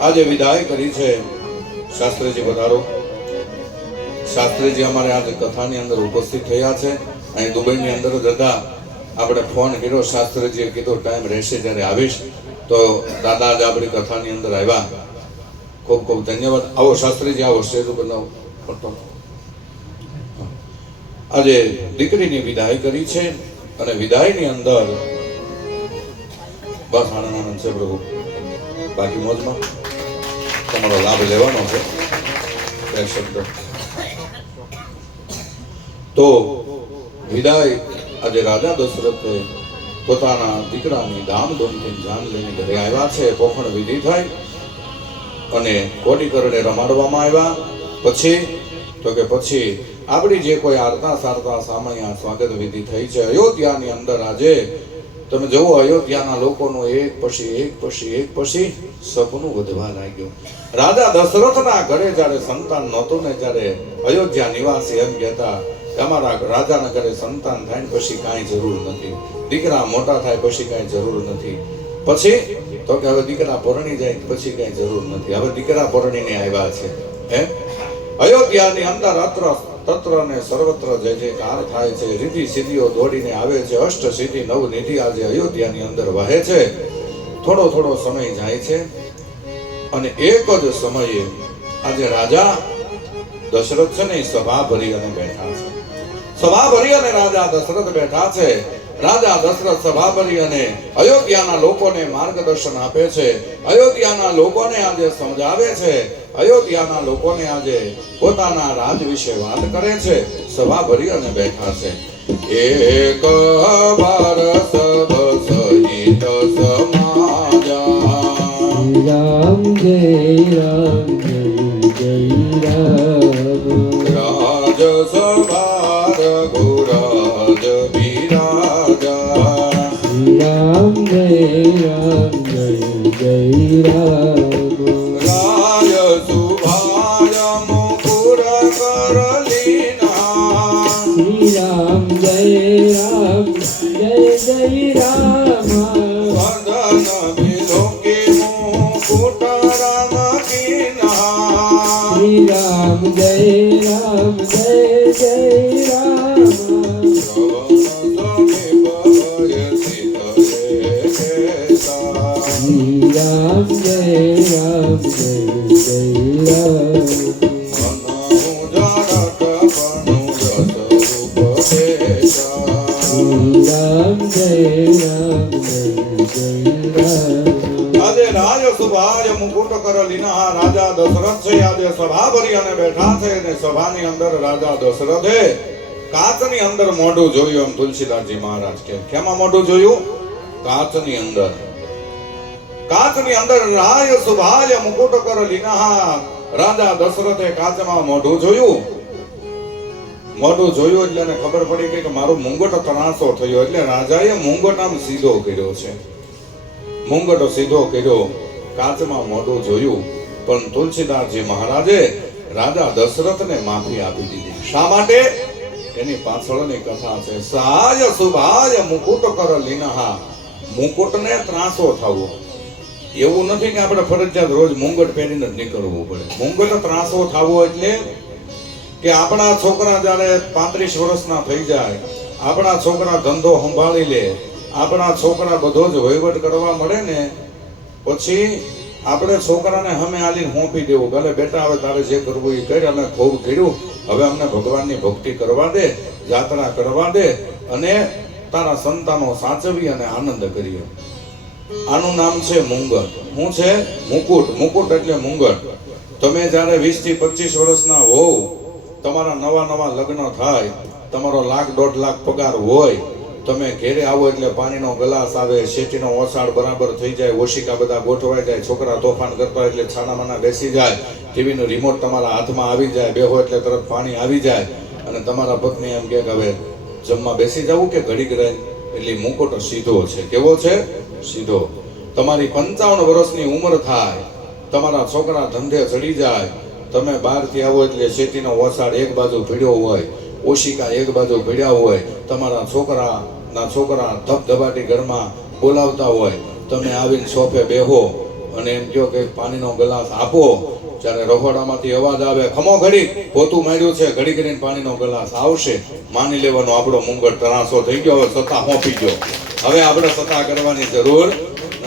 આજે વિદાય કરી છે. શાસ્ત્રીજી પધારો. શાસ્ત્રીજી અમારે આજે કથાની અંદર ઉપસ્થિત થયા છે. અહીં દુબઈની અંદર જ હતા. આપણે ફોન કર્યો, શાસ્ત્રીજીએ કીધું ટાઈમ રહેશે ત્યારે આવીશ, તો દાદા આજે આપણી કથાની અંદર આવ્યા. ખૂબ ખૂબ ધન્યવાદ. આવો શાસ્ત્રીજી, આવો સ્ટેજ ઉપર આવો. આજે દીકરીની વિદાય કરી છે અને વિદાયની અંદર બસ આનંદ આનંદ છે પ્રભુ. બાકી મોજમાં તમારો લાભ લેવાનો છે. એક શબ્દ તો વિદાય આજે રાજા દશરથે પોતાના દીકરાની ધામધૂમથી જાન લઈને ઘરે આવ્યા છે. પોખણ વિધિ થઈ અને કોટીકરણે રમાડવામાં આવ્યા. પછી તો કે પછી આપણી જે કોઈ આરતા સારતા સામાન્ય સ્વાગત વિધિ થઈ છે. અયોધ્યાની અંદર આજે તમે જુઓ, અયોધ્યાના લોકોનું એક પછી સપનું વધવા લાગ્યું. રાજા દશરથના ઘરે જ્યારે સંતાન નહોતું ને, ત્યારે અયોધ્યા નિવાસી એમ કહેતા અમારા રાજાના ઘરે સંતાન થાય પછી કાંઈ જરૂર નથી, દીકરા મોટા થાય પછી કાંઈ જરૂર નથી. પછી તો કે હવે દીકરા પરણી જાય પછી કાંઈ જરૂર નથી. હવે દીકરા પરણીને આવ્યા છે. અયોધ્યાની અંદર અત્ર તત્ર ને સર્વત્ર જય જયકાર થાય છે. રીતિ સિદ્ધિઓ દોડીને આવે છે. અષ્ટ સિદ્ધિ નવ નિધિ આજે અયોધ્યાની અંદર વહે છે. થોડો થોડો સમય જાય છે અને એક જ સમયે આજે રાજા દશરથ છે ને સભા ભરી અને બેઠા છે. સભા ભરી અને રાજા દશરથ બેઠા છે. રાજા દશરથ સભા ભરી અને અયોધ્યાના લોકોને માર્ગદર્શન આપે છે. અયોધ્યાના લોકોને આજે સમજાવે છે. અયોધ્યાના લોકોને આજે પોતાના રાજ વિશે વાત કરે છે. સભા ભરી અને બેઠા છે. એક વાર સબ સહિત સમાજા રામ જય રામ રાજ સભા રઘુરાજ બિરાજા રામ જય રામ રાય સુભાય મુકુર કરલીના શ્રી રામ જય રામ વદન વિલોકે મુકુટ રામ કીના શ્રી રામ જય રામ શ્રી રામ જય રામ આજે રાજ સુભાય મુકુટ કરલીના રાજા દશરથ છે. આજે સભા ભરી અને બેઠા છે અને સભાની અંદર રાજા દશરથે કાચની અંદર મોઢું જોયું. એમ તુલસીદાસજી મહારાજ કે કેમાં મોઢું જોયું? કાચની અંદર. કાચની અંદર રાય સુભાય મુકુટ કરલીના રાજા દશરથે કાચમાં મોઢું જોયું. મોઢું જોયું એટલે એને ખબર પડી કે મારો મુંગટ તણાસો થયો. એટલે રાજાએ મુંગટ આમ સીધો કર્યો છે. મુંગટ સીધો કર્યો, કાચમાં મોઢું જોયું. પણ તુલસીદાસજી મહારાજે રાજા દશરથને માફી આપી દીધી. શા માટે? એની પાછળની કથા છે. સહાય સુભાય મુકુટ કરલીના. મુકુટને ત્રાસો થવો એવું નથી કે આપણે ફરજિયાત રોજ મુંગટ પહેરીને જ નીકળવું પડે. મુંગટ ત્રાસો થવો એટલે કે આપણા છોકરા જ્યારે 35 વર્ષના થઈ જાય, આપણા છોકરા ધંધો સંભાળી લે, આપણા છોકરા બધો જ વહીવટ કરવા મળે ને પછી આપણે છોકરાને હમે આલીને હોંપી દેવું. ભલે બેટા હવે તારે જે કરવું એ કર, અમે ખૂબ કર્યું, હવે અમને ભગવાનની ભક્તિ કરવા દે, યાત્રા કરવા દે અને તારા સંતાનો સાચવી અને આનંદ કરીએ. આનું નામ છે મુંગટ. શું છે? મુકુટ. મુકુટ એટલે મુંગટ. તમે જ્યારે 20 થી 25 વર્ષના હોવ, તમારા નવા લગ્ન થાય, તમારો 1 લાખ 1.5 લાખ પગાર હોય, તમે ઘેરે આવો એટલે પાણીનો ગ્લાસ આવે, શેટીનો ઓસાડ બરાબર થઈ જાય, ઓશિકા બધા ગોઠવાઈ જાય, છોકરા તોફાન કરતા હોય એટલે છાનામાના બેસી જાય, ટીવીનું રિમોટ તમારા હાથમાં આવી જાય, બેહો એટલે તરત પાણી આવી જાય અને તમારા પત્ની એમ કે હવે જમવા બેસી જવું કે ઘડીક રહે. એટલે મુકુટ સીધો છે. કેવો છે? સીધો. તમારી 55 વર્ષની ઉંમર થાય, તમારા છોકરા ધંધે ચડી જાય, તમે બહારથી આવો એટલે શેતીનો ઓસાડ એક બાજુ ભીડ્યો હોય, ઓશિકા એક બાજુ ભીડ્યા હોય, તમારા છોકરા ધબધબાટી ઘરમાં બોલાવતા હોય, તમે આવીને સોફે બેહો અને એમ કહો કે પાણીનો ગ્લાસ આપો. જ્યારે રહોડામાંથી અવાજ આવે, ખમો ઘડી પોતું માર્યું છે, ઘડી કરીને પાણીનો ગ્લાસ આવશે, માની લેવાનો આપણો મુંગટ તરાસો થઈ ગયો, હવે સત્તા હોંપી ગયો, હવે આપણે સત્તા કરવાની જરૂર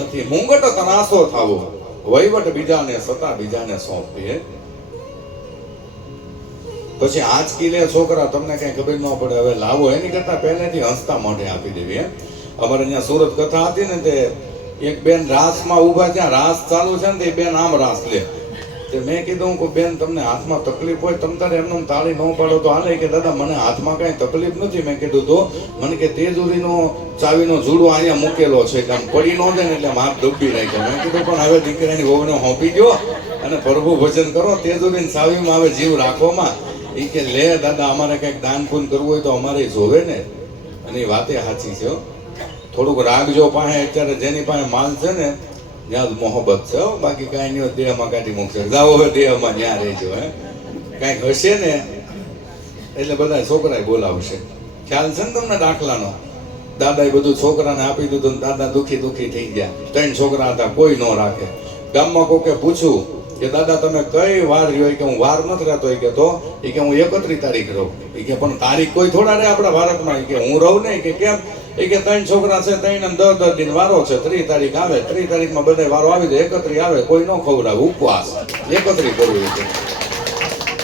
નથી. મુંગટ તરાસો થવો, વહીવટ બીજાને, સત્તા બીજાને સોંપવી. પછી આંચકી લે છોકરા, તમને કઈ ખબર ન પડે, હવે લાવો એની કરતા પહેલેથી હસતા મોઢે આપી દેવી. અમારે અહીંયા સુરત કથા હતી ને, તે એક બેન રાસમાં ઊભા, ત્યાં રાસ ચાલુ છે ને, તે બેન આમ રાસ લે. તે મેં કીધું કે બેન તમને હાથમાં તકલીફ હોય, તમ તારે એમને તાળી ન પાડો તો હાલે? કે દાદા મને હાથમાં કઈ તકલીફ નથી. મેં કીધું તો મને કે તેજુરીનો ચાવીનો જુડો અહીંયા મૂકેલો છે, કે આમ પડી ન જાય ને એટલે હાથ ડૂબી રાખ્યો. મેં કીધું પણ હવે દીકરાની વહુને હોંપી ગયો અને પ્રભુ ભજન કરો, તેજુરીની ચાવીમાં હવે જીવ રાખવામાં. એ કે લે દાદા અમારે કંઈક દાન પૂન કરવું હોય તો અમારે જોવે ને. અને એ વાતે સાચી છે. થોડુંક રાખજો પાસે, અત્યારે જેની પાસે માલ છે ને ત્યાં જ મોહબ્બત છે, બાકી કાંઈ નહીં. દેહમાં કાઢી મૂકશે, જાઓ હવે દેહમાં ત્યાં રહેજો. કાંઈક હશે ને એટલે બધા છોકરાએ બોલાવશે. ખ્યાલ છે ને તમને દાખલાનો? દાદાએ બધું છોકરાને આપી દીધું ને દાદા દુખી થઈ ગયા. 3 છોકરા હતા, કોઈ ન રાખે. ગામમાં કોકે પૂછ્યું કે દાદા તમે કઈ વાર રહ્યો? કે હું વાર નથી રહેતો. એ કે તો એ કે હું 31 તારીખ રહું. એ કે પણ તારીખ કોઈ થોડા રહે આપણા ભારતમાં? એ કે હું રહું નહીં. કે કેમ? એ કે 3 છોકરા છે, 3 ને 10 દિન વારો છે. 30 તારીખ આવે, 30 તારીખમાં બધા વારો આવી જાય, 31 આવે, કોઈ ન ખવડાવે, ઉપવાસ 31 કરવું.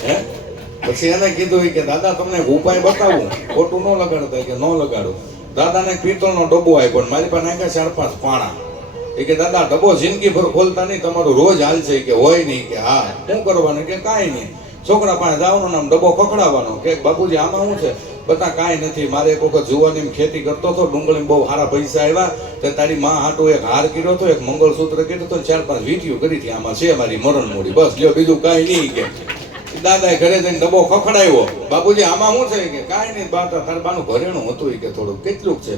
હે પછી એને કીધું કે દાદા તમને એક ઉપાય બતાવું, ખોટું ન લગાડતા કે ન લગાડું. દાદાને એક પિત્તળનો ડબ્બો આપ્યો, મારી પાસે નાખ્યા 4-5 પાણા. એ કે દાદા ડબ્બો જિંદગીભર ખોલતા નહીં, તમારું રોજ હાલશે કે હોય નહીં. કે હા શું કરવાનું? કે કાંઈ નહીં, છોકરા પાસે જવાનું, આમ ડબ્બો ખખડાવવાનો. કે બાપુજી આમાં શું છે? બધા કાંઈ નથી, મારે એક વખત જુવાની ખેતી કરતો હતો, ડુંગળી બહુ સારા પૈસા આવ્યા, તે તારી માં હાટું એક હાર કર્યો હતો, એક મંગળસૂત્ર કર્યો હતો, 4-5 વીંટીઓ કરી હતી, આમાં છે મારી મરણ મૂડી, બસ લ્યો બીજું કાંઈ નહીં. કે દાદાએ ઘરે જઈને ડબ્બો ખખડાવ્યો, બાપુજી આમાં શું છે? કે કાંઈ નહીં બાતા, તારા બાનું ઘરેણું હતું. કે થોડુંક. કેટલુંક છે?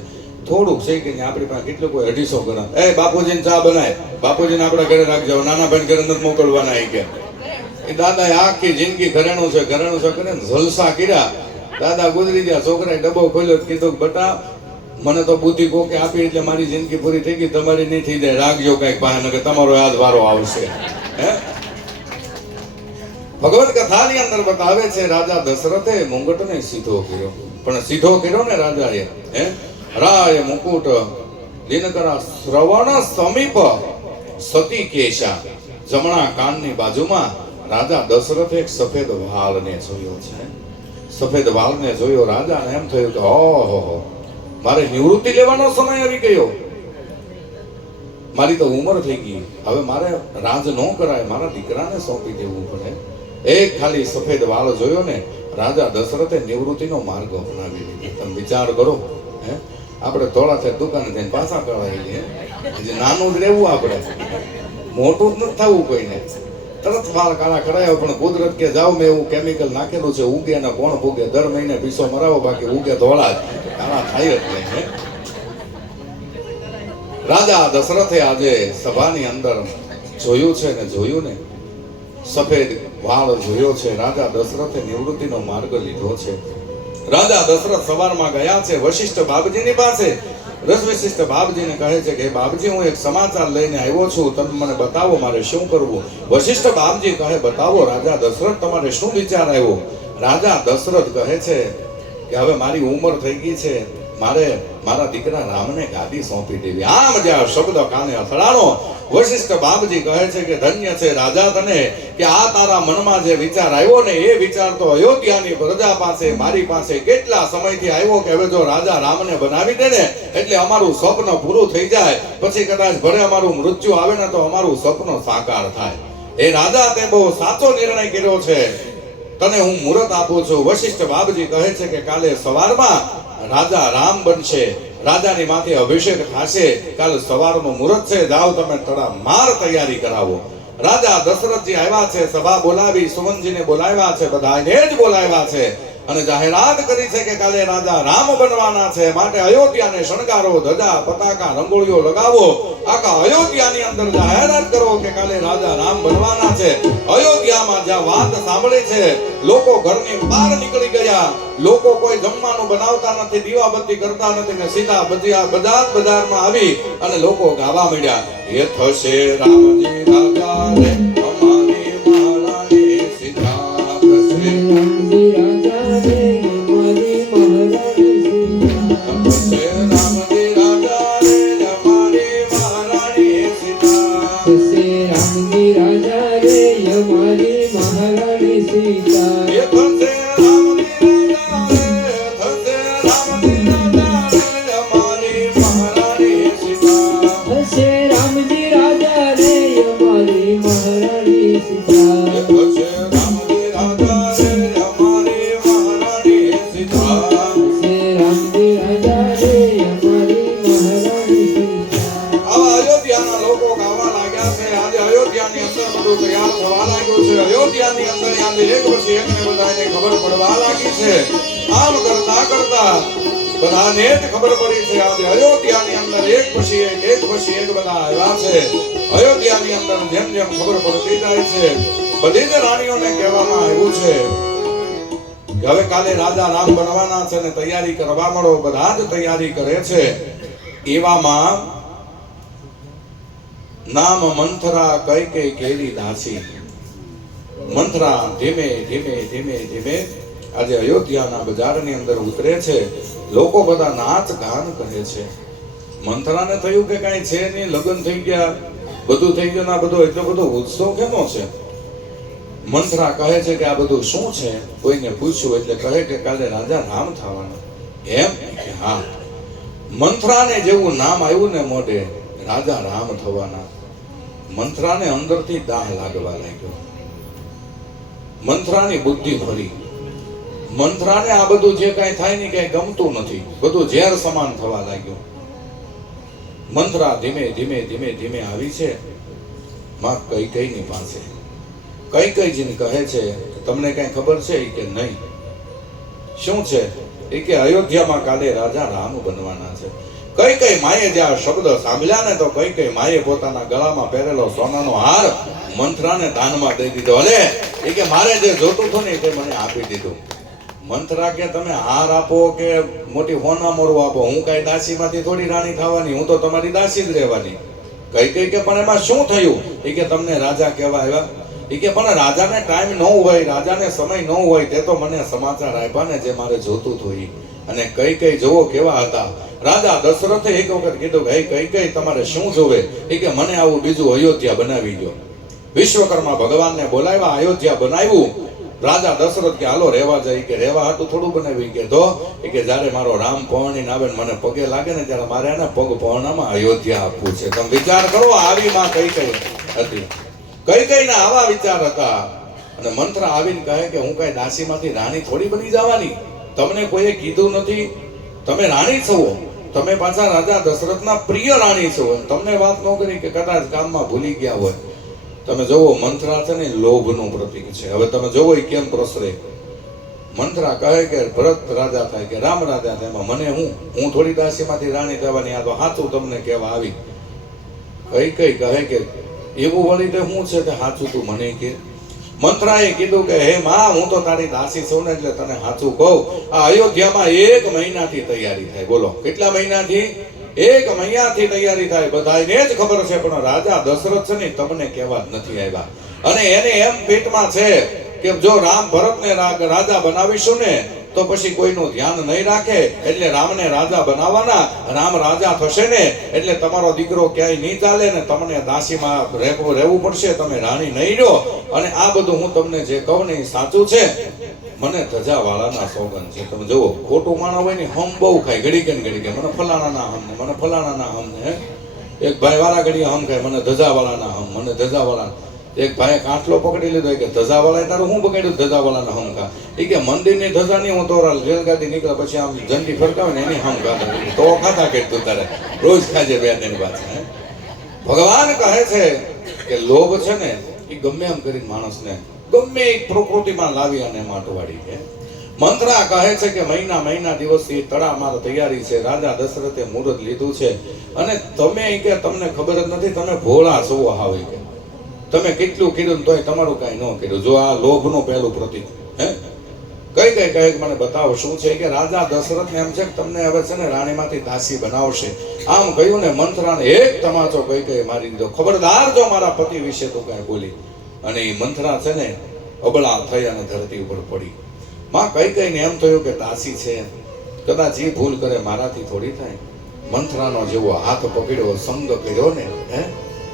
થોડુંક છે. કે આપણી પાસે કેટલું? કોઈ 250 ગ્રામ. એ બાપુજીને ચા બનાય, બાપુજીને આપણા ઘરે રાખજો, નાના ભાઈ ઘરે નથી મોકલવાના. કે એ દાદાએ આખી જિંદગી ઘરેણું છે કરીને જલસા કર્યા. દાદા ગુજરી ગયા, છોકરાએ ડબ્બો ખોલ્યો, કીધું બટા મને તો બુદ્ધિ કોકે આપી એટલે મારી જિંદગી પૂરી થઈ ગઈ, તમારી નહીં થઈ જાય, રાખજો કઈક પાસે, કે તમારો યાદ વારો આવશે. હે ભગવત કથાની અંદર બતાવે છે રાજા દશરથે મુંગટને સીધો કર્યો, પણ સીધો કર્યો ને રાજાએ. હે રાય મુકુટ દિનકરા શ્રવણ સમીપ સતી કેશા. જમણા કાનની બાજુમાં રાજા દશરથે એક સફેદ વાળને જોયો છે. સફેદ વાળને જોયો, રાજાને એમ થયું કે ઓહો, મારે નિવૃત્તિ લેવાનો સમય આવી ગયો, મારી તો ઉંમર થઈ ગઈ, હવે મારે રાજ ન કરાય, મારા દીકરાને સોંપી દેવું પડે. એક ખાલી સફેદ વાળ જોયો ને રાજા દશરથે નિવૃત્તિનો માર્ગ અપનાવી લીધો. તમે વિચાર કરો, હે આપણે થોડા છે દુકાને જઈને પાછા કરાવીએ, હજી નાનું જ રહેવું, આપણે મોટું જ નથી થવું કોઈને. તરત વાળ કાળા કરાયો, પણ કુદરત કે જાવ મેં એવું કેમિકલ નાખેલું છે, ઉગે ને કોણ ભૂગે, દર મહિને પીસો મરાવો, બાકી ઉગે ધોળા જ, કાળા થાય જ નહીં. રાજા દશરથે આજે સભાની અંદર જોયું છે ને જોયું ને સફેદ વાળ જોયો છે. રાજા દશરથે નિવૃત્તિનો માર્ગ લીધો છે. રાજા દશરથ સવારમાં ગયા છે વશિષ્ઠ બાપજીની પાસે. વશિષ્ઠ બાપજીને કહે છે કે બાપજી હું એક સમાચાર લઈને આવ્યો છું, તમે મને બતાવો મારે શું કરવું. વશિષ્ઠ બાપજી કહે બતાવો રાજા દશરથ, તમારે શું વિચાર આવ્યો? રાજા દશરથ કહે છે કે હવે મારી ઉંમર થઈ ગઈ છે, મારે મારા દીકરા રામને ગાદી સોંપી દેવી. આમ જ્યાં શબ્દ કાને અથડાણો. વશિષ્ઠ બાપજી કહે છે કે ધન્ય છે રાજા તને, કે આ તારા મનમાં જે વિચાર આવ્યો ને એ વિચાર તો અયોધ્યાની પ્રજા પાસે, મારી પાસે કેટલા સમયથી આવ્યો કે હવે જો રાજા રામને બનાવી દે ને એટલે અમારું સ્વપ્ન પૂરું થઈ જાય, પછી કદાચ ભલે અમારું મૃત્યુ આવે ને તો અમારું સ્વપ્ન સાકાર થાય. એ રાજા તે બહુ સાચો નિર્ણય કર્યો છે, તને હું મુહૂર્ત આપું છું. વશિષ્ઠ બાપજી કહે છે કે કાલે સવારમાં રાજા રામ બનશે, રાજાની માથે અભિષેક થશે, કાલે સવારનું મુહૂર્ત છે, જાઓ તમે તડામાર તૈયારી કરાવો. રાજા દશરથજી આવ્યા છે, સભા બોલાવી, સુમનજીને બોલાવ્યા છે, બધાને જ બોલાવ્યા છે અને જાહેરાત કરી છે કે કાલે રાજા રામ બનવાના છે, માટે અયોધ્યાને શણગારો, ધજા પતાકા રંગોળીઓ લગાવો, આખા અયોધ્યાની અંદર જાહેરાત કરો કે કાલે રાજા રામ બનવાના છે. અયોધ્યામાં જ્યાં વાત સાંભળી છે, લોકો ઘરની બહાર નીકળી ગયા, લોકો કોઈ જમવાનું બનાવતા નથી, દીવાબત્તી કરતા નથી ને સીધા બજારમાં આવી અને લોકો ગાવા માંડ્યા, એ થશે રામજી રાજા રે અમારી મહારાણી સીતા થશે. રામજી રાજા રે અમારી મહારાણી સીતા થશે રામજી રાજા રે અમારી મહારાણી સીતા થશે. રામજી રાજા રે અમારી મહારાણી સીતા એ થશે રામજી રાજા રે, થશે રામજી રાજા રે અમારી મહારાણી સીતા. થશે. રામજી રાજા રે અમારી મહારાણી સીતા એ થશે રામજી રાજા રે અમારી મહારાણી સીતા. થશે. રામજી રાજા રે અમારી મહારાણી સીતા. આવા અયોધ્યાના લોકો ગાવા લાગ્યા છે. આજે અયોધ્યાની અંદર બધું તૈયાર થવા લાગ્યું છે. અયોધ્યાની અંદર આજે એક પછી એકને બધાને ખબર પડવા લાગી છે. આમ કરતા કરતા બધાને જ ખબર પડી છે. આજે અયોધ્યાની અંદર એક પછી એક બધા આવ્યા છે. અયોધ્યાની અંદર જેમ જેમ ખબર પડતી જાય છે, બધી જ રાણીઓને કહેવામાં આવ્યું છે કે હવે કાલે રાજા રામ બનવાના છે ને તૈયારી કરવા મળો. બધા જ તૈયારી કરે છે. એવામાં નામ મંથરા કઈ કઈ કેરી દાસી. મંથરા ધીમે ધીમે ધીમે ધીમે આજે અયોધ્યાના બજારની અંદર ઉતરે છે. લોકો બધા નાચ ગાન કરે છે. મંથરાને થયું કે કઈ છે નહીં, લગ્ન થઈ ગયા, બધું થઈ ગયું, ના બધો એટલો બધો ઉત્સવ કેનો છે? મંથરા કહે છે કે આ બધું શું છે? કોઈને પૂછ્યું એટલે કહે કે કાલે રાજા રામ થવાના. એમ કે હા. મંથરાને જેવું નામ આવ્યું ને મોઢે, રાજા રામ થવાના. મંથરાને અંદરથી દાહ લાગવા લાગ્યો. મંથરાની બુદ્ધિ ફરી. મંથરાને આ બધું જે કાંઈ થાય ને કાંઈ ગમતું નથી, બધું ઝેર સમાન થવા લાગ્યું. મંથરા ધીમે ધીમે ધીમે ધીમે આવી છે માં કૈકેયીની પાસે. કૈકેયીજીને કહે છે તમને કઈ ખબર છે? કે નહીં. શું છે? એ કે અયોધ્યામાં કાલે રાજા રામ બનવાના છે. કૈકેયી માએ જે આ શબ્દ સાંભળ્યા ને તો કૈકેયી માએ પોતાના ગળામાં પહેરેલો સોનાનો હાર મંથરાને દાનમાં દઈ દીધો. અરે એ કે મારે જે જોતું હતું ને તે મને આપી દીધું. મંથરા કે તમે હાર આપો કે મોટી હોના મોરું આપો, હું કઈ દાસીમાંથી થોડી રાણી થવાની, હું તો તમારી દાસી જ રહેવાની. કૈકેયી કે પણ એમાં શું થયું? એ કે તમને રાજા કહેવા આવ્યા? એ કે પણ રાજાને ટાઈમ ન હોય, રાજાને સમય ન હોય, તે તો મને સમાચાર આપ્યા ને જે મારે જોતું હતું. અને કૈકેયી જોવો કેવા હતા. રાજા દશરથે એક વખત કીધું કે કૈકેયી તમારે શું જોવે? એ કે મને આવું બીજું અયોધ્યા બનાવી દો. વિશ્વકર્મા ભગવાનને બોલાવ્યા, અયોધ્યા બનાવ્યું. રાજા દશરથ કે હાલો રહેવા જાય. કે રહેવા હતું થોડું બનાવી. કે તો એ કે જ્યારે મારો રામ પહોંચીને આવે ને મને પગે લાગે ને ત્યારે મારે એને પગ પહોંચવામાં અયોધ્યા આપવું છે. તમે વિચાર કરો, આવી માં કૈકેયી હતી. કૈકેયીના આવા વિચાર હતા. અને મંથરા આવીને કહે કે હું કઈ દાસીમાંથી રાણી થોડી બની જવાની, તમને કોઈએ કીધું નથી, તમે રાણી છો, તમે પાછા રાજા દશરથના પ્રિય રાણી છો. તમને વાત ન કરી કે કદાચ કામમાં ભૂલી ગયા હોય. તમે જોવો મંથરા છે ને લોભનું પ્રતીક છે. હવે તમે જોવો એ કેમ પ્રસરે. મંથરા કહે કે ભરત રાજા થાય કે રામ રાજા થાય, એમાં મને હું થોડી દાસીમાંથી રાણી થવાની, આ તો સાચું તમને કહેવા આવી. કૈકેયી કહે કે એવું વળી તે શું છે કે સાચું તું મને કે? મંથરાએ કીધું કે હે માં, હું તો તારી દાસી છું ને એટલે તને સાચું કહું. આ અયોધ્યામાં 1 મહિનાથી તૈયારી થાય. બોલો કેટલા મહિનાથી? 1 મહિનાથી તૈયારી થાય. બધાને જ ખબર છે, પણ રાજા દશરથ છે ને તમને કહેવા જ નથી આવ્યા. અને એને એમ પેટમાં છે કે જો રામ ભરતને રાજા બનાવીશું ને તો પછી કોઈનું ધ્યાન નહીં રાખે, એટલે રામને રાજા બનાવવાના. રામ રાજા થશે ને એટલે તમારો દીકરો ક્યાંય નહીં ચાલે ને તમને દાસીમાં રહેવું પડશે, તમે રાણી નહીં રહો. અને આ બધું હું તમને જે કહું ને એ સાચું છે. મને ધજાવાળાના સોગન છે. તમે જુઓ, ખોટું માણસ હોય ને હમ બહુ ખાય, ઘડી કે મને ફલાણાના હમ ને મને ફલાણાના હમ ને. એક ભાઈ વાળા ઘડી હમ ખાય, મને ધજાવાળાના હમ, મને ધજાવાળા. એક ભાઈ કાંઠલો પકડી લીધો કે ધજાવાળાએ તારું હું બગાડ્યું? ધજાવાળાના હમ ખા. એ કે મંદિરની ધજા નહીં, હું તો રેલગાડી નીકળે પછી આમ ઝંડી ફરકાવે ને એની હમ ખાતા. તો ખાતા કેટલું તારે રોજ ખાજે 2 દિન પાછા. ભગવાન કહે છે કે લોભ છે ને એ ગમે એમ કરીને માણસને ગમે એક પ્રકૃતિમાં લાવી અને માટવાડી છે. મંથરા કહે છે કે મહિના દિવસથી તડામાર તૈયારી છે. રાજા દશરથે મુહૂર્ત લીધું છે અને તમે કે તમને ખબર જ નથી, તમે ભોળા છો હાવી કે તમે કેટલું કીધું તોય તમારું કઈ ન કર્યું. જો આ લોભનું પહેલું પ્રતીક. હે કઈ કહે મને બતાવો શું છે? કે રાજા દશરથને એમ છે કે તમને હવે છે ને રાણીમાંથી દાસી બનાવશે. આમ કહ્યું ને મંથરાને એક તમાચો કઈ મારી દીધો. ખબરદાર જો મારા પતિ વિશે તો કઈ બોલી. અને એ મંથરા છે ને અબળા થઈ અને ધરતી ઉપર પડી. માં કૈકેયીને એમ થયું કે દાસી છે, કદાચ એ ભૂલ કરે મારાથી થોડી થાય. મંથરાનો જેવો હાથ પકડ્યો, સંગ કર્યો ને, હે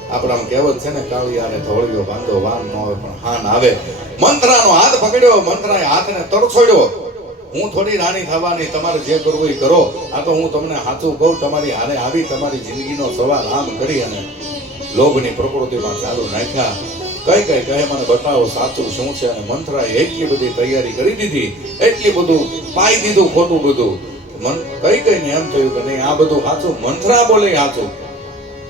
આપણા કહેવત છે ને કાળિયાને ધોળિયો બાંધો વાન ન હોય પણ હાન આવે. મંથરાનો હાથ પકડ્યો, મંથરાએ હાથને તરછોડ્યો. હું થોડી રાણી થવાની, તમારે જે કરવું એ કરો. આ તો હું તમને સાચું કહું, તમારી હારે આવી તમારી જિંદગીનો સવાલ આમ કરી અને લોભની પ્રકૃતિમાં ચાલુ નાખ્યા. કઈ કહે મને બતાવો સાચું શું છે? અને મંથરાએ એટલી બધી તૈયારી કરી દીધી, એટલી બધું પાઈ દીધું ખોટું બધું. કઈને એમ થયું કે નહીં આ બધું સાચું. મંથરા બોલે સાચું,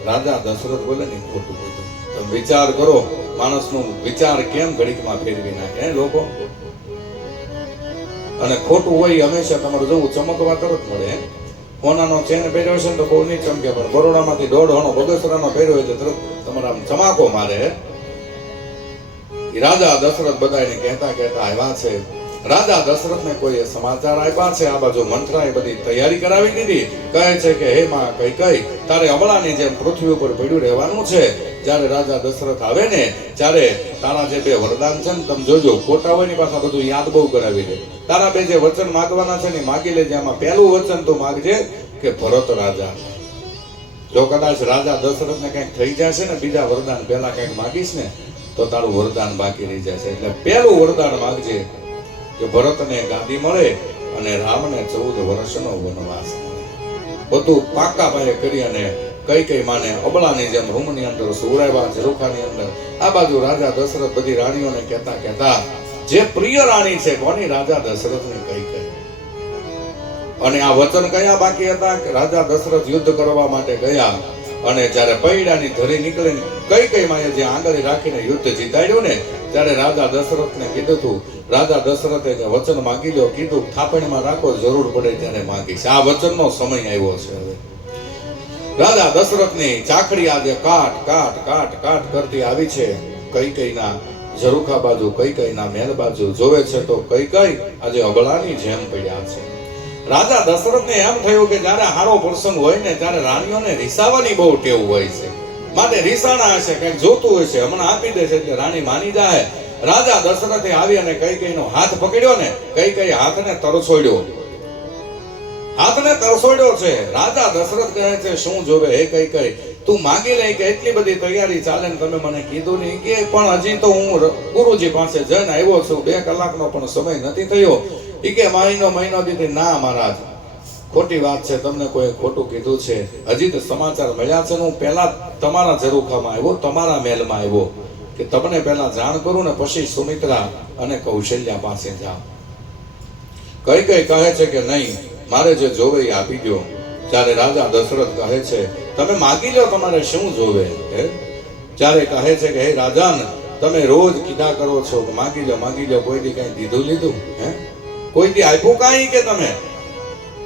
રાજા દશરથ બોલે ને ખોટું બધું. તમે વિચાર કરો, માણસનો વિચાર કેમ ઘડીકમાં ફેરવી નાખે લોકો. અને ખોટું હોય હંમેશા તમારે જવું ચમકવા તરત મળે. હોનાનો ચેન પહેર્યો છે ને તો બહુ નહીં ચમકે, પણ બરોડામાંથી 1.5 હોનો બગસરાનો પહેર્યો હોય તો તરત તમારા ચમાકો મારે. રાજા દશરથ બધાને કહેતા આવ્યા છે. રાજા દશરથને કોઈ સમાચાર આપ્યા છે. આ બાજુ મંથરાએ બધી તૈયારી કરાવી દીધી. કહે છે કે હે માં કૈકેયી, તારે અબળાની જેમ પૃથ્વી ઉપર પડ્યું રહેવાનું છે. જ્યારે રાજા દશરથ આવે ને ત્યારે તારા જે 2 વરદાન છે ને તમે જોજો, ખોટા હોય ને પાછા બધું યાદ બહુ કરાવી દે. તારા 2 જે વચન માંગવાના છે ને માગી લેજે. આમાં પહેલું વચન તો માગજે કે ભરત રાજા. જો કદાચ રાજા દશરથને કંઈક થઈ જશે ને બીજા વરદાન પહેલા કંઈક માગીશ ને તો તારું વરદાન બાકી રહી જશે. એટલે પહેલું વરદાન માંગજે કે ભરતને ગાદી મળે અને રામને 14 વર્ષનો વનવાસ મળે. બધું પાકા પાયે કરી અને કઈ માને અબળાની જેમ રૂમની અંદર સુરાવ્યા, ઝરૂખાની અંદર આ બાજુ રાજા દશરથ બધી રાણીઓને કહેતા જે પ્રિય રાણી છે કોની? રાજા દશરથની કઈ. અને આ વચન કયા બાકી હતા કે રાજા દશરથ યુદ્ધ કરવા માટે ગયા અને જ્યારે પૈડાની ધરી નીકળે કઈ માએ જે આંગળી રાખીને યુદ્ધ જીતાડ્યું ને ત્યારે રાજા દશરથને કીધું હતું, રાજા દશરથે વચન માંગી લો, કીધું થાપણમાં રાખો, જરૂર પડે ત્યારે માંગીશ. આ વચનનો સમય આવ્યો છે. હવે રાજા દશરથની ચાકડી આજે કાટ કરતી આવી છે. કઈના ઝરૂખા બાજુ, કઈના મહેલ બાજુ જોવે છે તો કઈ આજે અબળાની જેમ પડ્યા છે. રાજા દશરથને એમ થયું કે જ્યારે હારો પ્રસંગ હોય ને ત્યારે રાણીઓને રીસાવાની બહુ ટેવ હોય છે, માટે રીસાણા હશે, કંઈક જોતું હશે, હમણાં આપી દેશે એટલે રાણી માની જાય. રાજા દશરથે આવી અને કઈનો હાથ પકડ્યો ને કઈ હાથને તરસોડ્યો છે. રાજા દશરથ કહે છે શું જોવે? હે કઈ તું માગી લે કે એટલી બધી તૈયારી ચાલે ને તમે મને કીધું નહીં કે પણ હજી તો હું ગુરુજી પાસે જઈને આવ્યો છું, 2 કલાકનો પણ સમય નથી થયો. ઈ કે મહિનો દીધી. ના મહારાજ, ખોટી વાત છે, તમને કોઈ ખોટું કીધું છે. હજી તો સમાચાર મળ્યા છે. હું પહેલા તમારા ઝરૂખામાં આવ્યો, તમારા મહેલમાં આવ્યો કે તમને પહેલા જાણ કરું ને પછી સુમિત્રા અને કૌશલ્યા પાસે જાઓ. કઈ કહે છે કે નહીં, મારે જે જોવે એ આપી દો. ત્યારે રાજા દશરથ કહે છે તમે માગી લો, તમારે શું જોવે? ત્યારે કહે છે કે હે રાજાન, તમે રોજ કીધા કરો છો કે માગી લો, કોઈ દી કઈ દીધું લીધું? કોઈ દી આપ્યું કાંઈ કે તમે?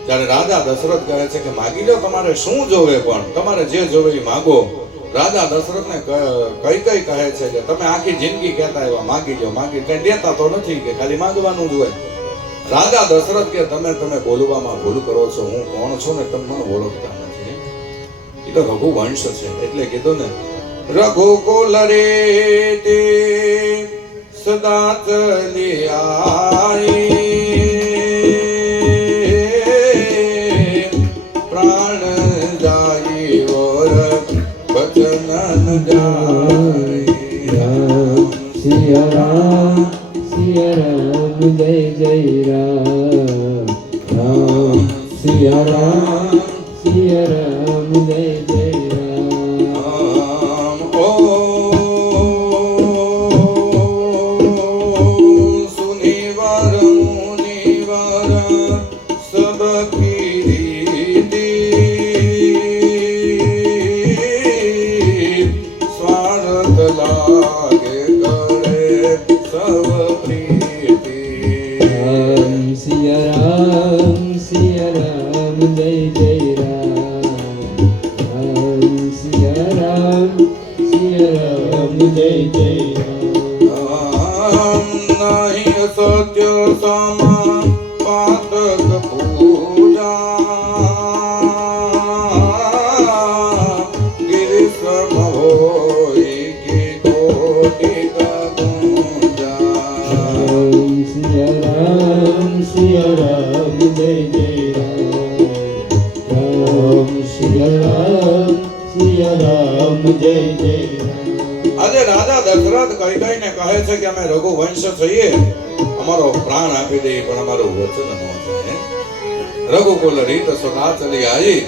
ત્યારે રાજા દશરથ કહે છે કે માગી લો, તમારે શું જોવે? પણ તમારે જે જોવે એ માગો. રાજા દશરથને કઈ કહે છે કે તમે આખી જિંદગી કહેતા એવા માગી લો, કઈ દેતા તો નથી કે ખાલી માગવાનું જ હોય. રાજા દશરથ કે તમે બોલવામાં ભૂલ કરો છો, હું કોણ છું ને તમે મને ઓળખતા નથી. એ તો રઘુવંશ છે એટલે કીધું ને, રઘુકુલ રે તે સદા ચલી આઈ, પ્રાણ જાય ઓર વચન જાય. સિયા રામ જય જય રામ, રામ સિયા રામ જય જય રામ. ઓ સુનિવાર મુનિવાર સબ કીર્તિ, સ્વાર્થ લાગે કરે સબ પ્રીતિ. સિયા રામ જય જય રામ, રામ સિયા રામ જય જય રામ. નહીં સત્ય સમા પાતક પૂજા, ગિરિશ્રમ હોય કે કોટી ગુંજા. સિયા રામ જય જય રામ, રામ સિયા રામ જય જય રામ. આજે રાજા દશરથ કઈને કહે છે કે અમે રઘુવંશ છીએ, અમારો પ્રાણ આપી દઈએ પણ અમારું વચન ન જાય. રઘુકુલ રીત સદા ચલી આવી,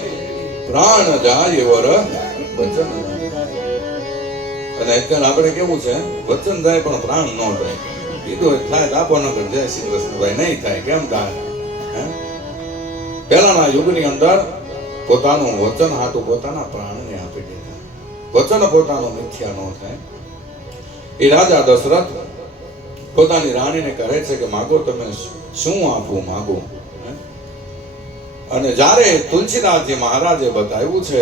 પ્રાણ જાય વર વચન ન જાય. અને અત્યારે આપણે કેવું છે, વચન જાય પણ પ્રાણ ન જાય. કીધું થાય તો આપો ન કર, જય શ્રી કૃષ્ણ ભાઈ, નહીં થાય કેમ થાય? પહેલાના યુગની અંદર પોતાનું વચન હાટું પોતાના પ્રાણને આપી દીધા. વચન પોતાનું મિથ્યા ન થાય. એ રાજા દશરથ પોતાની રાણીને કહે છે કે માગો, તમે શું આપું માગો. અને જ્યારે તુલસીદાસજી મહારાજે બતાવ્યું છે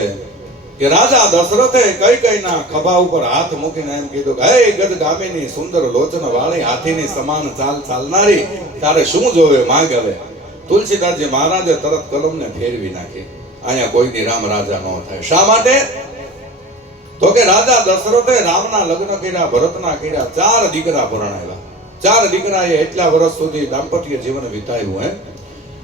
કે રાજા દશરથે કઈના ખભા ઉપર હાથ મૂકીને એમ કીધું કે હે ગદગામિની સુંદર લોચન વાળી હાથીની સમાન ચાલ ચાલનારી, તારે શું જોવે માગ. હવે તુલસીદાસજી મહારાજે તરત કલમને ફેરવી નાખી, અહીંયા કોઈ દી રામ રાજા ન થાય. શા માટે? તો કે રાજા દશરથે રામના લગ્ન કર્યા, ભરતના કર્યા, 4 દીકરા પરણાવ્યા. 4 દીકરાએ એટલા વર્ષ સુધી દાંપત્ય જીવન વિતાવ્યું.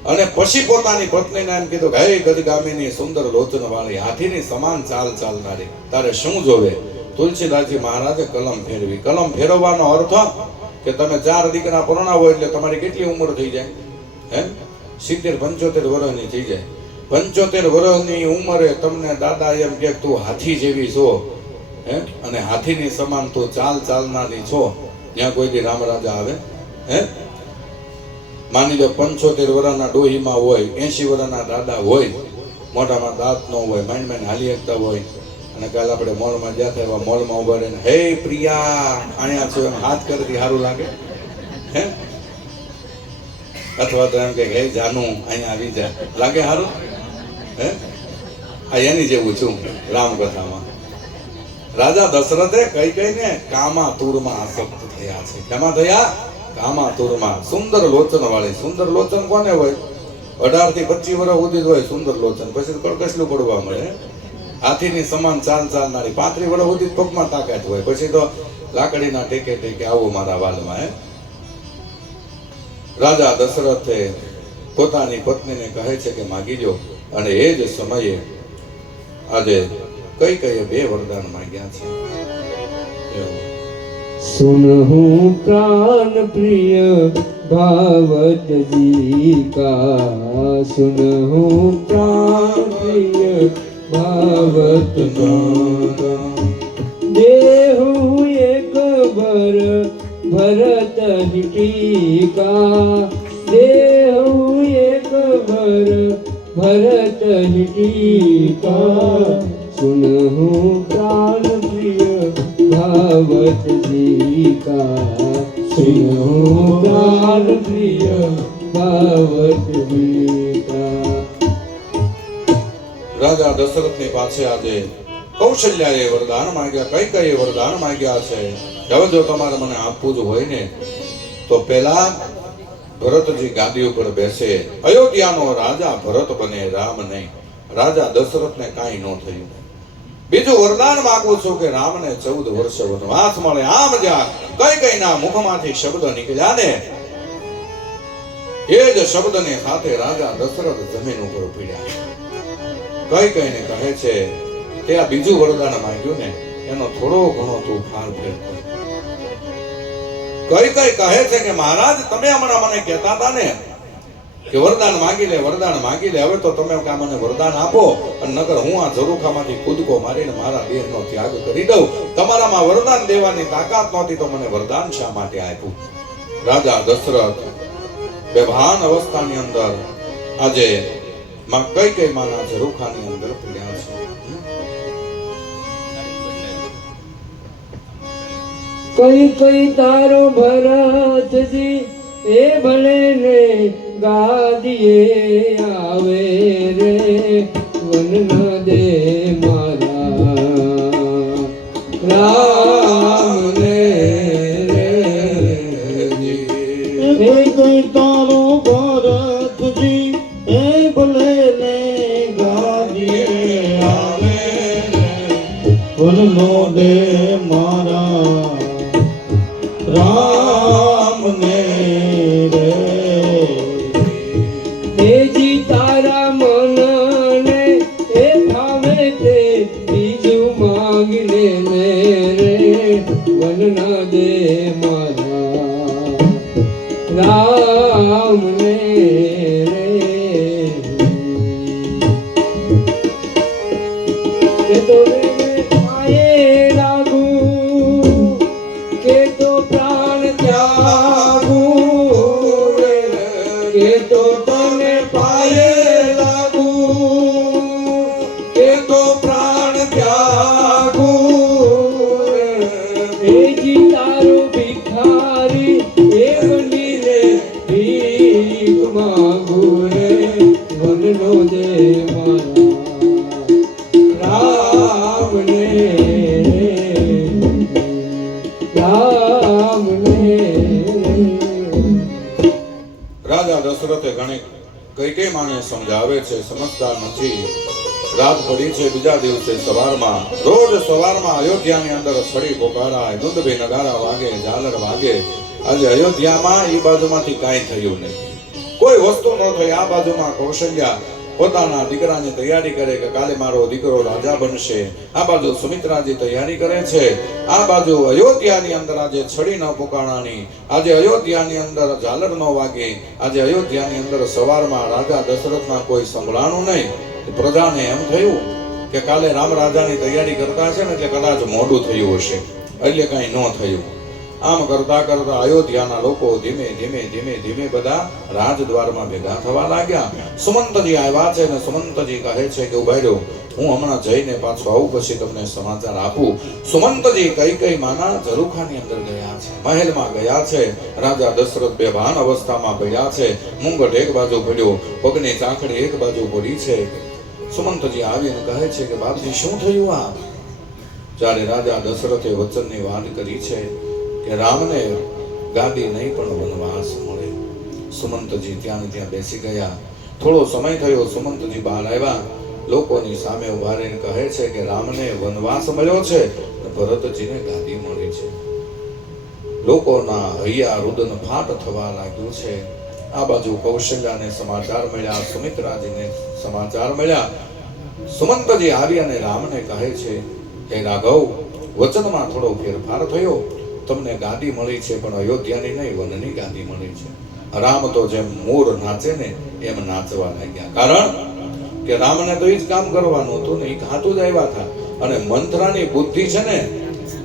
અને પછી પોતાની પત્નીને એમ કીધું કે હે ગદગામિની સુંદર લોચન વાળી હાથીની સમાન ચાલ ચાલનારી, તારે શું જોવે? તુલસીદાસજી મહારાજે કલમ ફેરવી. કલમ ફેરવવાનો અર્થ કે તમે 4 દીકરા પરણાવો એટલે તમારી કેટલી ઉંમર થઈ જાય? હે 70-75 વર્ષની થઈ જાય. 75 વર્ષની ઉંમરે તમને દાદા એમ કે તું હાથી જેવી છો, હે, અને હાથીની સમાન તું ચાલનારી છો. ત્યાં કોઈ દી રામ રાજા આવે? હે, માની લો 75 વર્ષના ડોહીમાં હોય, 80 વર્ષના દાદા હોય, મોઢામાં દાંત ન હોય, માંડ હાલી શકતા હોય, અને કાલ આપણે મોલમાં ગયા હતા, એવા મોલમાં ઉભા રહીને હે પ્રિયા અહીંયા છો એમ હાથ કરતી સારું લાગે? હે, અથવા તો એમ કે હે જાનુ અહીંયા આવી જા, લાગે સારું? હે, આ એની જેવું છું રામકથામાં. રાજા દશરથે કઈ ને કામાતુરમાં આસક્ત થયા છે. કેમાં થયા? કામાતુરમાં. સુંદર લોચન વાળી. સુંદર લોચન કોને હોય? 18 થી 25 વર્ષ સુધી હોય સુંદર લોચન, પછી કડકસલું પડવા મળે. હાથીની સમાન ચાલનારી 35 વર્ષ સુધી પગમાં તાકાત હોય, પછી તો લાકડીના ટેકે આવો મારા વાલમાં. હે, રાજા દશરથે પોતાની પત્નીને કહે છે કે માગી લો, અને એ જ સમયે આજે કઈ 2 વરદાન માંગ્યા છે. सुनहु प्राण प्रिय भावत जी का, सुनहु प्राण प्रिय भावत का, देहु एक बर भरत टीका, देहु एक बर भरत टीका, सुनहु प्राण प्रिय भावत जी का, सुनहु प्राण प्रिय भावत जी का. રાજા દશરથની પાસે આજે કૌશલ્યાએ વરદાન માંગ્યા. કઈ વરદાન માંગ્યા છે? હવે જો તમારે મને આપવું જ હોય ને તો પહેલા ભરતજી ગાદી ઉપર બેસે, અયોધ્યાનો રાજા ભરત બને, રામ નહીં. રાજા દશરથને કાંઈ ન થયું. બીજું વરદાન માંગુ છું કે રામને 14 વર્ષ વનવાસ મળે. આમ જ્યાં કઈ ના મુખમાંથી શબ્દ નીકળ્યા ને એ જ શબ્દને સાથે રાજા દશરથ જમીન ઉપર પીડ્યા. કઈને કહે છે તે આ બીજું વરદાન માંગ્યું ને એનો થોડો ઘણો તું ફાર ફેર કર. કઈ કહે છે કે મહારાજ તમે હમણાં મને કહેતા હતા ને કે વરદાન માંગી લે, વરદાન માંગી લે. હવે તો તમે કા મને વરદાન આપો, અને નકર હું આ ઝરૂખામાંથી કૂદકો મારીને મારા દેહનો ત્યાગ કરી દઉં. તમારામાં વરદાન દેવાની તાકાત નહોતી તો મને વરદાન શા માટે આપ્યું? રાજા દશરથ બેભાન અવસ્થાની અંદર આજે માં કઈ માના ઝરૂખાની અંદર પીડ્યા છે. કઈ તારો ભરતજી એ ભલે ને ગાદીએ આવે રે, વન ન દે મારા રામ ને રે. એ કઈ તારો ભરતજી એ ભલે ને ગાદીએ આવે રે, વનનો દે મારા રામ ને રે. એજી તારા મનને એ ભાવે તે બીજું માંગીને ને રે, વન ના દે મારા રામ ને રે. કે તો પાયે લાગુ, કે તો પ્રાણ ત્યાગુ, કે તો તને પાયે લાગુ, કે તો પ્રાણ ત્યાગુ. એ જી તારો ભિખારી એ બનીને ભીખ માંગુ રે, વનનો દે મારા રામ ને રામ ને. રાજા દશરથે ઘણી કઈ માને સમજાવે છે, સમજતા નથી. રાત પડી છે, બીજા દિવસે સવારમાં, રોજ સવારમાં અયોધ્યાની અંદર છડી પોકારાય, દુંદભી નગારા વાગે, ઝાલર વાગે. આજે અયોધ્યામાં એ બાજુમાંથી કાંઈ થયું નહીં, કોઈ વસ્તુ ન થઈ. આ બાજુમાં કૌશલ્યા પોતાના દીકરાની તૈયારી કરે કે કાલે મારો દીકરો રાજા બનશે. આ બાજુ સુમિત્રાજી તૈયારી કરે છે. આ બાજુ અયોધ્યાની અંદર આજે છડી ન પુકાણાની, આજે અયોધ્યાની અંદર ઝાલર ન વાગે, આજે અયોધ્યાની અંદર સવારમાં રાજા દશરથના કોઈ સંભળાણું નહીં. પ્રજાને એમ થયું કે કાલે રામ રાજાની તૈયારી કરતા છે ને એટલે કદાચ મોડું થયું હશે, એટલે કઈ ન થયું. આમ કરતા કરતા અયોધ્યાના લોકો ધીમે ધીમે ધીમે ધીમે બધા રાજદ્વારમાં ભેગા થવા લાગ્યા. સુમંતજી આવ્યા છે ને સુમંતજી કહે છે કે ઉભા રહ્યો, હું હમણાં જઈને પાછો આવું, પછી તમને સમાચાર આપું. સુમંતજી કઈ માના ઝરૂખાની અંદર ગયા છે, મહેલમાં ગયા છે. રાજા દશરથ બેભાન અવસ્થામાં પડ્યા છે. મુંગટ એક બાજુ પડ્યો, પગની ચાંખડી એક બાજુ પડી છે. સુમંતજી આવીને કહે છે કે બાપજી શું થયું? આ જ્યારે રાજા દશરથે વચનની વાત કરી છે કે રામને ગાદી નહીં પણ વનવાસ મળે. સુમંતજી ત્યાં બેસી ગયા. થોડો સમય થયો, સુમંતજી બહાર આવ્યા. લોકોની સામે ઉભા રહીને કહે છે કે રામને વનવાસ મળ્યો છે, ભરતજીને ગાદી મળી છે. લોકોના હૈયા રુદન ફાટ થવા લાગ્યું છે. આ બાજુ કૌશલ્યાને સમાચાર મળ્યા, સુમિત્રાજીને સમાચાર મળ્યા. સુમંતજી આવી અને રામને કહે છે કે રાઘવ, વચનમાં થોડો ફેરફાર થયો, તમને ગાદી મળી છે પણ અયોધ્યાની નહીં, વનની ગાદી મળી છે. રામ તો જેમ મોર નાચે ને એમ નાચવા લાગ્યા. કારણ કે રામને તો એ જ કામ કરવાનું હતું ને, એ ખાતું જ આવ્યા હતા. અને મંથરાની બુદ્ધિ છે ને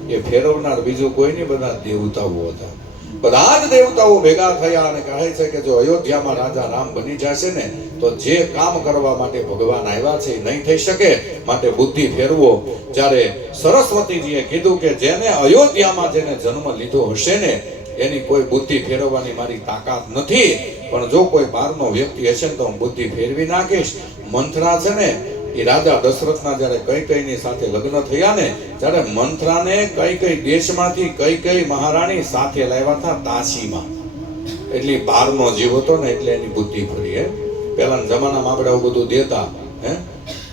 એ ફેરવનાર બીજું કોઈ નહીં, બધા દેવતાઓ હતા. બધા જ દેવતાઓ ભેગા થયા અને કહે છે કે જો અયોધ્યામાં રાજા રામ બની જશે ને તો જે કામ કરવા માટે ભગવાન આવ્યા છે એ નહીં થઈ શકે, માટે બુદ્ધિ ફેરવો. જ્યારે સરસ્વતીજીએ કીધું કે જેને અયોધ્યામાં જેને જન્મ લીધો હશે ને એની કોઈ બુદ્ધિ ફેરવવાની મારી તાકાત નથી, પણ જો કોઈ બહારનો વ્યક્તિ હશે ને તો હું બુદ્ધિ ફેરવી નાખીશ. મંથરા છે ને એ રાજા દશરથના જ્યારે કૈકેયીની સાથે લગ્ન થયા ને ત્યારે મંથરાને કઈ દેશમાંથી કઈ મહારાણી સાથે લાવ્યા હતા દાસીમાં. એટલે બહારનો જીવ હતો ને એટલે એની બુદ્ધિ ફરી. પહેલાના જમાનામાં આપણે આવું બધું દેતા,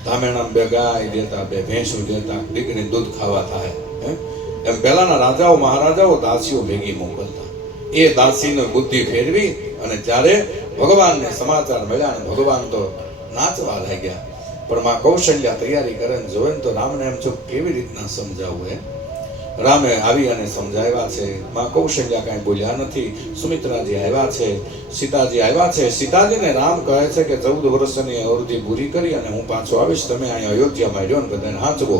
ધામેણા 2 ગાય દેતા, 2 ભેંસું દેતા, દીકરી દૂધ ખાવા થાય. એમ પહેલાના રાજાઓ મહારાજાઓ દાસીઓ ભેગી મોકલતા. એ દાસીને બુદ્ધિ ફેરવી અને જ્યારે ભગવાનને સમાચાર મળ્યા ને ભગવાન તો નાચવા લાગ્યા. પણ માં કૌશલ્યા તૈયારી કરે ને જોવે ને તો રામને એમ ચૂપ કેવી રીતના સમજાવવું. રામે આવી અને સમજાવ્યા છે. માં કૌશલ્યા કાંઈ બોલ્યા નથી. સુમિત્રાજી આવ્યા છે, સીતાજી આવ્યા છે. સીતાજીને રામ કહે છે કે 14 વર્ષની અવધિ પૂરી કરી અને હું પાછો આવીશ, તમે અહીંયા અયોધ્યામાં રહ્યો ને બધાને હાંચવો.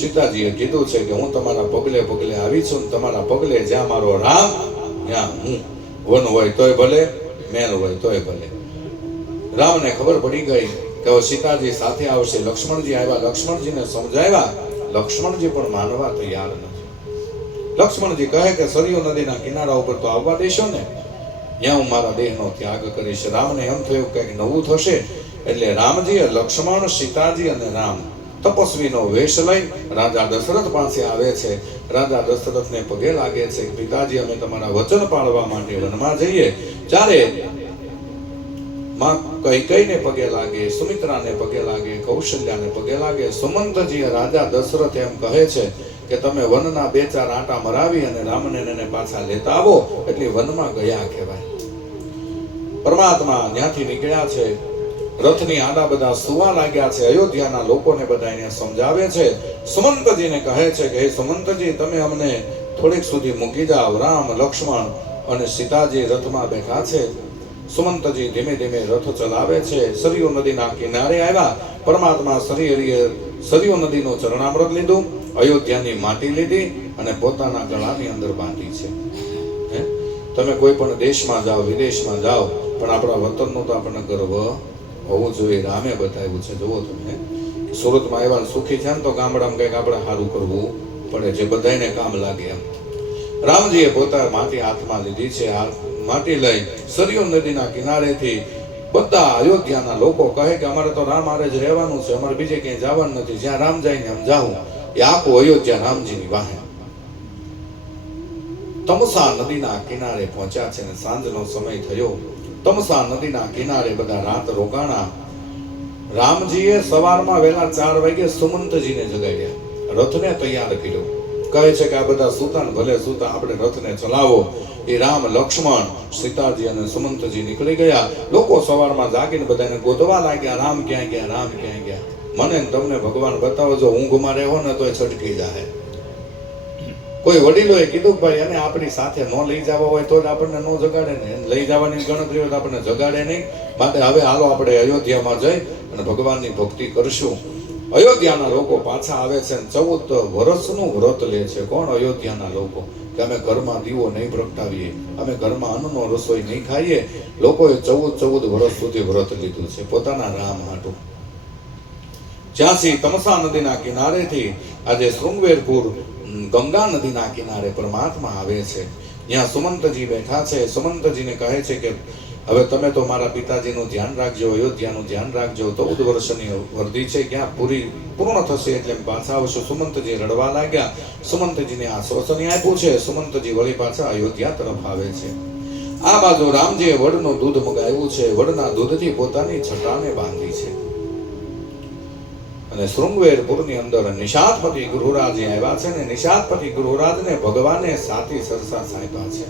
સીતાજીએ કીધું છે કે હું તમારા પગલે પગલે આવી છું, તમારા પગલે જ્યાં મારો રામ ત્યાં હું. વન હોય તોય ભલે, મેન હોય તોય ભલે. રામને ખબર પડી ગઈ કે સીતાજી સાથે આવશે. લક્ષ્મણજી આવ્યા, લક્ષ્મણજીને સમજાવ્યા. લક્ષ્મણજી પણ માનવા તૈયાર નથી. લક્ષ્મણજી કહે કે સરયુ નદીના કિનારા ઉપર તો આવવા દેશો ને, ત્યાં હું મારા દેહનો ત્યાગ કરીશ. રામને એમ થયું કે કંઈક નવું થશે, એટલે રામજીએ લક્ષ્મણ, સીતાજી અને રામ તપસ્વીનો વેશ લઈ રાજા દશરથ પાસે આવે છે. રાજા દશરથને પગે લાગે છે, પિતાજી અમે તમારા વચન પાળવા માટે વનમાં જઈએ. જ્યારે માં કૈકેયીને પગે લાગે, સુમિત્રાને પગે લાગે, કૌશલ્યાને પગે લાગે. સુમંતજી રાજા દશરથ એમ કહે છે કે તમે વનના 2-4 આંટા મરાવી અને રામને એને પાછા લેતા આવો, એટલે વનમાં ગયા કહેવાય. પરમાત્મા ત્યાંથી નીકળ્યા છે. રથની આડા બધા સુવા લાગ્યા છે. અયોધ્યાના લોકોને બધા એને સમજાવે છે. સુમંતજીને કહે છે કે હે સુમંતજી, તમે અમને થોડીક સુધી મૂકી જાઓ. રામ, લક્ષ્મણ અને સીતાજી રથમાં બેઠા છે. સુમંતજી ધીમે ધીમે રથ ચલાવે છે. સરયુ નદીના કિનારે આવ્યા. પરમાત્મા શ્રીહરિએ સરયુ નદીનું ચરણામૃત લીધું, અયોધ્યાની માટી લીધી અને પોતાના ગળાની અંદર બાંધી છે. તમે કોઈ પણ દેશમાં જાઓ, વિદેશમાં જાઓ, પણ આપણા વતનનો તો આપણને ગર્વ હોવું જોઈએ. રામે બતાવ્યું છે. જુઓ તમે, સુરતમાં આવ્યા સુખી થયા ને તો ગામડામાં કંઈક આપણે સારું કરવું પડે, જે બધાને કામ લાગે એમ. રામજીએ પોતા માટી હાથમાં લીધી છે. માટી લઈ સરયુ નદીના કિનારેથી બધા અયોધ્યાના લોકો કહે કે અમારે તો રામ હારે જ રહેવાનું છે, અમારે બીજે ક્યાંય જવાનું નથી, જ્યાં રામ જાય ને આમ જાવું. એ આખું અયોધ્યા રામજીની વાહે. તમસા નદીના કિનારે પહોંચ્યા છે ને સાંજનો સમય થયો. તમસા નદીના કિનારે બધા રાત રોકાણા. રામજીએ સવારમાં વહેલા 4 વાગે સુમંતજીને જગાડ્યા, રથને તૈયાર કર્યો. કહે છે કે આ બધા સૂતા ને ભલે સૂતા, આપણે રથને ચલાવો. એ રામ, લક્ષ્મણ, સીતાજી અને સુમંતજી નીકળી ગયા. લોકો સવારમાં જાગીને બધાને ગોતવા લાગ્યા, રામ ક્યાં ગયા, રામ ક્યાં ગયા. મને ને તમને ભગવાન બતાવો, જો ઊંઘમાં રહો ને તો એ છટકી જાય. કોઈ વડીલોએ કીધું કે ભાઈ એને આપણી સાથે ન લઈ જવા હોય તો જ આપણને ન જગાડે ને, એને લઈ જવાની ગણતરી હોય તો આપણને જગાડે નહીં. માટે હવે હાલો આપણે અયોધ્યામાં જઈ અને ભગવાનની ભક્તિ કરશું. અયોધ્યાના લોકો પાછા આવે છે, 14 વર્ષનું વ્રત લે છે. કોણ? અયોધ્યાના લોકો. કે અમે ઘરમાં દીવો નહીં પ્રગટાવીએ, અમે ઘરમાં અન્નનો રસોઈ નહીં ખાઈએ. લોકોએ 14 વર્ષ સુધી વ્રત લીધું છે પોતાના રામ હાટુ. જ્યાંથી તમસા નદીના કિનારેથી આજે શૃંગવેરપુર ગંગા નદીના કિનારે પરમાત્મા આવે છે. ત્યાં સુમંતજી બેઠા છે. સુમંતજીને કહે છે કે હવે તમે તો મારા પિતાજીનું ધ્યાન રાખજો, અયોધ્યાનું ધ્યાન રાખજો. 14 વર્ષની વર્ધી છે, ક્યાં પૂર્ણ થશે એટલે પાછા આવશો. સુમંતજી રડવા લાગ્યા. સુમંતજીને આશ્વાસન આપ્યું છે. સુમંતજી વળી પાછા અયોધ્યા તરફ આવે છે. આ બાજુ રામજીએ વડનું દૂધ મગાવ્યું છે. વડના દૂધથી પોતાની છટાને બાંધી છે. અને શૃંગવેરપુરની અંદર નિષાદપતિ ગૃહરાજ આવ્યા છે ને નિષાદપતિ ગૃહરાજને ભગવાને સાતી સરસા સાંપ્યા છે.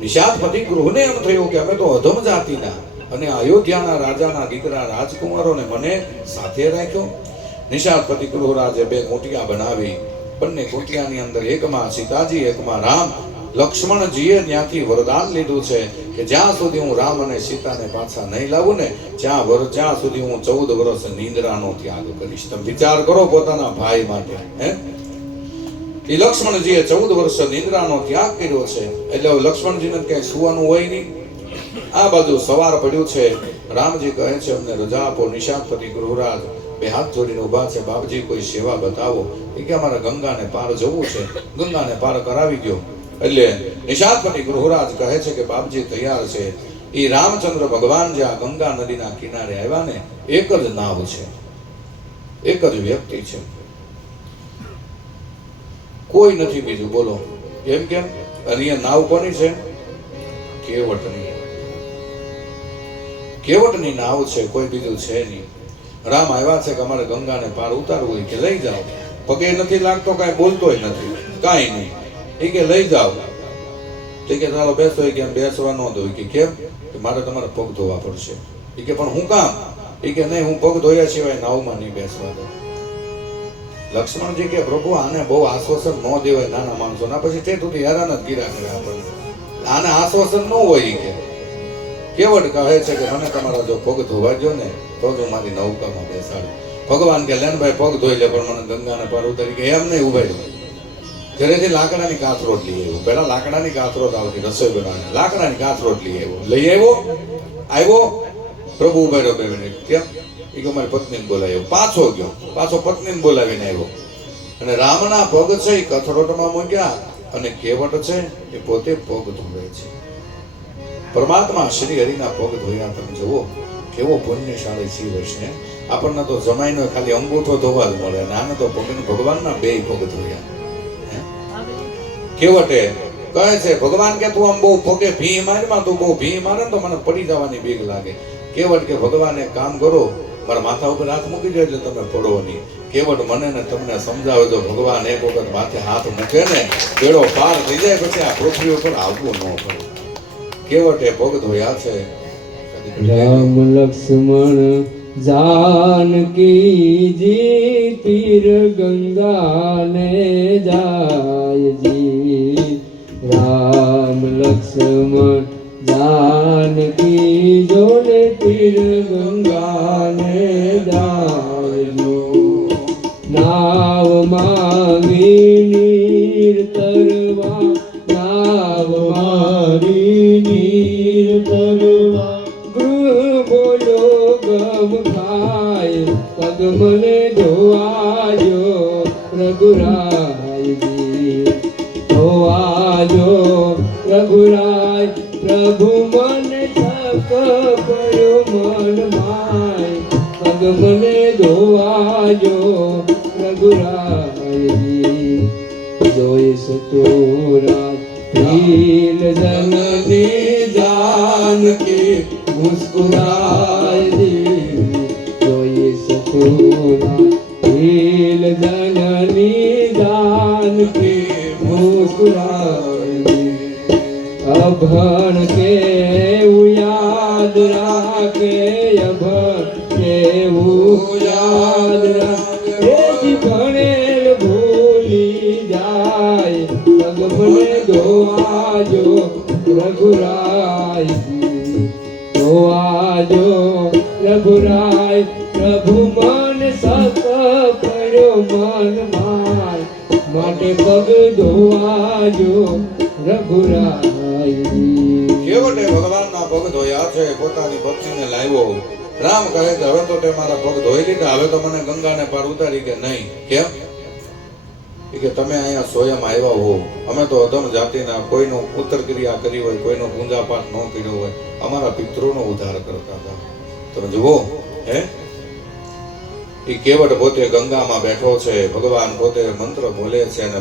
નિષાદપતિ ગૃહને એમ થયું કે અમે તો અધમ જાતિના અને અયોધ્યાના રાજાના દીકરા રાજકુમારોને મને સાથે રાખ્યો. નિષાદપતિ ગૃહરાજે 2 કુટિયા બનાવી. બંને કુટિયાની અંદર એકમાં સીતાજી, એકમાં રામ. લક્ષ્મણજીએ ત્યાંથી વરદાન લીધું છે કે જ્યાં સુધી હું રામ અને સીતાને પાછા નહીં લાવું ને જ્યાં સુધી હું 14 વર્ષ નિંદ્રાનો ત્યાગ કરીશ. તમે વિચાર કરો પોતાના ભાઈ માટે. એ લક્ષ્મણજીએ 14 વર્ષ નિંદ્રાનો ત્યાગ કર્યો છે. એટલે લક્ષ્મણજીને ક્યાંય સુવાનું હોય નહીં. આ બાજુ સવાર પડ્યું છે. રામજી કહે છે અમને રજા આપો. નિષાદપતિ ગૃહરાજ 2 હાથ જોડીને ઉભા છે. બાપજી કોઈ સેવા બતાવો. એ કે અમારે ગંગાને પાર જવું છે. ગંગાને પાર કરાવી ગયો. એટલે નિષાદપતિ ગૃહરાજ કહે છે કે બાપજી તૈયાર છે. એ રામચંદ્ર ભગવાન જ્યાં ગંગા નદીના કિનારે આવ્યા ને એક જ નાવ છે, એક જ વ્યક્તિ છે, કોઈ નથી બીજું. બોલો એમ કેમ? અને એ નાવ કોની છે? કેવટની. કેવટની નાવ છે, કોઈ બીજું છે નહીં. રામ આવ્યા છે કે અમારે ગંગાને પાર ઉતારવું હોય કે લઈ જાઓ. પગે નથી લાગતો, કાંઈ બોલતોય નથી, કાંઈ નહીં. એ કે લઈ જાઓ. એ કે ચાલો બેસો. એ કે બેસવા ન દો. કે કેમ? કે મારે તમારે પગ ધોવા પડશે. એ કે પણ હું કામ? એ કે નહીં, હું પગ ધોયા સિવાય નાવમાં નહીં બેસવા દો. લક્ષ્મણજી કે પ્રભુ આને બહુ આશ્વાસન ન દેવાય નાના માણસો ના, પછી તે સુધી હેરાન જ ગીરા કરે આપણને. આને આશ્વાસન ન હોય. કે કેવટ કહે છે કે મને તમારા જો પગ ધોવા દો ને તો જ હું મારી નૌકામાં બેસાડું. ભગવાન કે લેન ભાઈ પગ ધોઈ લે, પણ મને ગંગાને પાર ઉતારી. કે એમ નહીં, ઉભા રહ્યો. ઘરેથી લાકડાની કાથરોટ લઈ આવ્યો. પેલા લાકડાની કાથરોટ આવતી રસોઈ બનાવવાની. લાકડાની કાથરોટ લઈ આવ્યો. પ્રભુ ઉભા રહ્યો 2 મિનિટ. કેમ? એ કે મારી પત્નીને બોલાવ્યો. પાછો ગયો. પાછો પત્નીને બોલાવીને આવ્યો. અને રામના પગ છે એ કથરોટમાં મૂક્યા અને કેવટ છે એ પોતે પગ ધોવે છે. પરમાત્મા શ્રી હરિના પગ ધોયા. તમે જુઓ કેવો પુણ્યશાળી જીવ છે. આપણને તો જમાઈનો ખાલી અંગૂઠો ધોવા જ મળે, અને આને તો ભગવાનના 2 પગ ધોયા. કેવટે કહે છે ભગવાન કે તું આમ બહુ પગે ભી મારમાં, તું બહુ ભી મારે તો મને પડી જવાની બીક લાગે. કેવટ કે ભગવાન એક કામ કરો, મારા માથા ઉપર હાથ મૂકી દો એટલે તમે પડો નહીં. કેવટ મને ને તમને સમજાવે તો ભગવાન એક વખત માથે હાથ મૂકે ને બેડો પાર થઈ જાય, પછી આ પૃથ્વી ઉપર આવવું ન પડે. કેવટે પગ ધોયા છે. રામ લક્ષ્મણ जानकी जी तीर गंगा ने जाय जी। राम लक्ष्मण जानकी जो ने तीर गंगा ने जाय जो। नाव मांगी नीर तरवा, नाव मारी नीर तरवा। गृह बोलो गम खाय, पग मने धोआयो रघुराय जी। धोआयो रघुराय, प्रभु मन थक पड़ो मन माय। पग मने धोआयो रघुराय जी। जोई सतोरा लील जननी जानकी मुस्कुराए दी। जोई सतोरा लील जननी जानकी અભણ કેવું યાદ રાખે, અભણ કેવું યાદ રાખે, એ જી ભણેલ ભૂલી જાય, પગ મને ધોવાજો રઘુરાય, ધોવાજો રઘુરાય, પ્રભુ મન સત પડ્યો મન માય, માટે પગ ધોવાજો રઘુરાય. કેવટે ભગવાનના પગ ધોયા છે, પોતાની પત્નીને લાવ્યો. રામ કહે કે હવે તો તે મારા પગ ધોઈ લીધા, હવે તો મને ગંગાને પાર ઉતારી કે નહીં. કેમ? કે તમે અહીંયા સ્વયં આવ્યા હો, અમે તો અધમ જાતિના, કોઈનું પુત્ર ક્રિયા કરી હોય, કોઈનો પૂજા પાઠ ન કર્યો હોય, અમારા પિતૃનો ઉદ્ધાર કરતા હતા. તમે જુઓ, હે એ કેવટ પોતે ગંગામાં બેઠો છે, ભગવાન પોતે મંત્ર બોલે છે અને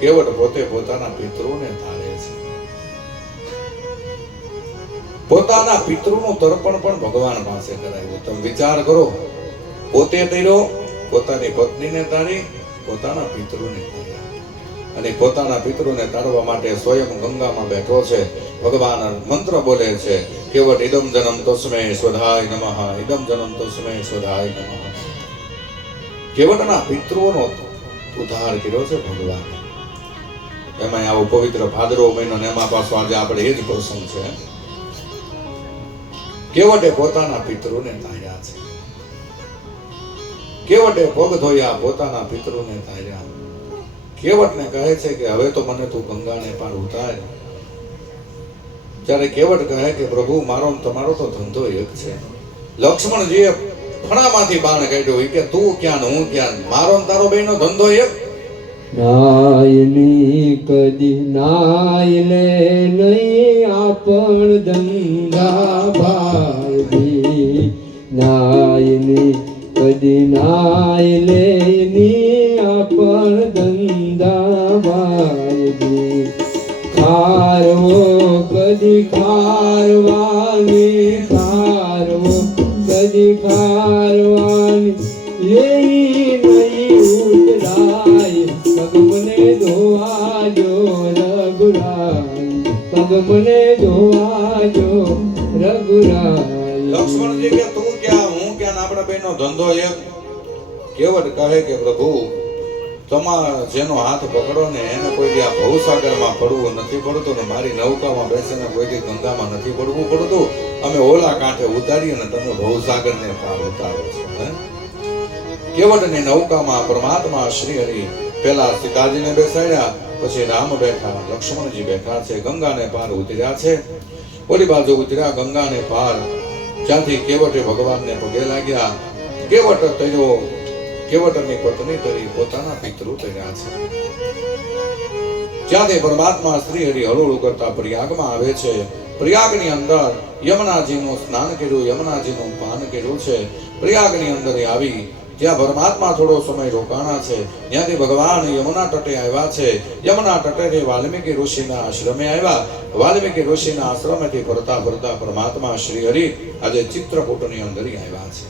કેવટ પોતે પોતાના પિતૃને તારે છે. પોતાના પિતૃનું તર્પણ પણ ભગવાન પાસે કરાવ્યું. તમે વિચાર કરો, પોતે તર્યો, પોતાની પત્નીને તારી, પોતાના પિતૃને તાર્યા, અને પોતાના પિતૃને તારવા માટે સ્વયં ગંગામાં બેઠો છે. ભગવાન મંત્ર બોલે છે, કેવટ ઇદમ જનમ તસ્મે સ્વધાય નમઃ, ઇદમ જનમ તસ્મે સ્વધાય નમઃ. કેવટના પિતૃઓનો ઉદ્ધાર કર્યો છે ભગવાન. એમાં આવો પવિત્ર ભાદરવો મહિનો ને એમાં પાછો આજે આપણે એ જ પ્રસંગ છે. કેવટે પોતાના પિતૃને તાર્યા છે, કેવટે પગ ધોયા, પોતાના પિતૃને તાર્યા. કેવટને કહે છે કે હવે તો મને તું ગંગાને પાર ઉતાર. જ્યારે કેવટ કહે કે પ્રભુ મારો ને તમારો તો ધંધો એક છે. લક્ષ્મણજીએ ફણામાંથી બાણ કાઢ્યો કે તું ક્યાં ને હું ક્યાં, મારો ને તારો બેનો ધંધો એક. નાયની કદી નાય લે નહીં આપણ ધંધા ભાઈ, નાયની કદી નાય લે નહીં આપણ ધંધા ભાઈ, ખારવો કદી ખારવાની, ખારવો કદી ખારવાની, લેઈ નહીં ઉતરાય, પગ મને ધોવાજો રઘુરાય, પગ મને ધોવાજો રઘુરાય. લક્ષ્મણજી કે તું ક્યાં હું ક્યાં, આપણા બેનો ધંધો એક. કેવટ કહે કે પ્રભુ તમારા જેનો હાથ પકડો ને એને કોઈ દી આ ભવસાગરમાં પડવું નથી પડતું, ને મારી નૌકામાં બેસીને કોઈ દી ગંગામાં નથી પડવું પડતું. અમે ઓલા કાંઠે ઉતારી અને તમે ભવસાગરને પાર ઉતારો છો. કેવટની નૌકામાં પરમાત્મા શ્રી હરિ પેલા સીતાજીને બેસાડ્યા, પછી રામ બેઠા, લક્ષ્મણજી બેઠા છે, ગંગાને પાર ઉતર્યા છે. ઓલી બાજુ ઉતર્યા ગંગાને પાર, જ્યાંથી કેવટે ભગવાનને પગે લાગ્યા. કેવટ તર્યો, કેવટની પત્ની તરી, પોતાના પિતૃ તર્યા છે. જ્યાંથી પરમાત્મા શ્રી હરિ હળોળું કરતા પ્રયાગમાં આવે છે. પ્રયાગની અંદર યમુનાજીનું સ્નાન કર્યું, યમુનાજીનું પાન કર્યું છે. પ્રયાગની અંદર આવી જ્યાં પરમાત્મા થોડો સમય રોકાણા છે, ત્યાંથી ભગવાન યમુના તટે આવ્યા છે. યમુના તટે વાલ્મીકી ઋષિના આશ્રમે આવ્યા. વાલ્મીકી ઋષિના આશ્રમેથી ફરતા ફરતા પરમાત્મા શ્રી હરિ આજે ચિત્રકૂટની અંદર આવ્યા છે.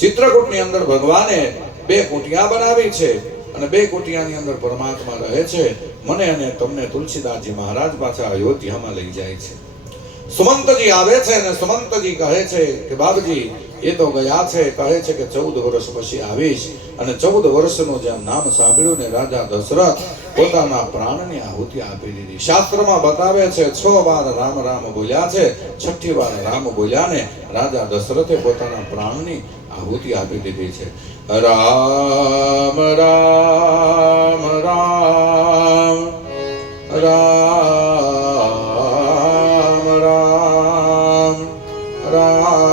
ચિત્રકૂટની અંદર ભગવાને બે કુટિયા બનાવી છે અને બે કુટિયાની અંદર પરમાત્મા રહે છે. મને અને તમને તુલસીદાસજી મહારાજ પાછા અયોધ્યામાં લઈ જાય છે. સુમંતજી આવે છે અને સુમંતજી કહે છે કે બાપજી એ તો ગયા છે, કહે છે કે 14 વર્ષ પછી આવીશ. અને 14 વર્ષનું જેમ નામ સાંભળ્યું ને રાજા દશરથ પોતાના પ્રાણની આહુતિ આપી દીધી. શાસ્ત્રમાં બતાવે છે 6 વાર રામ રામ બોલ્યા છે, 6ઠી વાર રામ બોલ્યા ને રાજા દશરથે પોતાના પ્રાણની આહુતિ આપી દીધી છે. રામ રામ રામ રામ રામ રામ રામ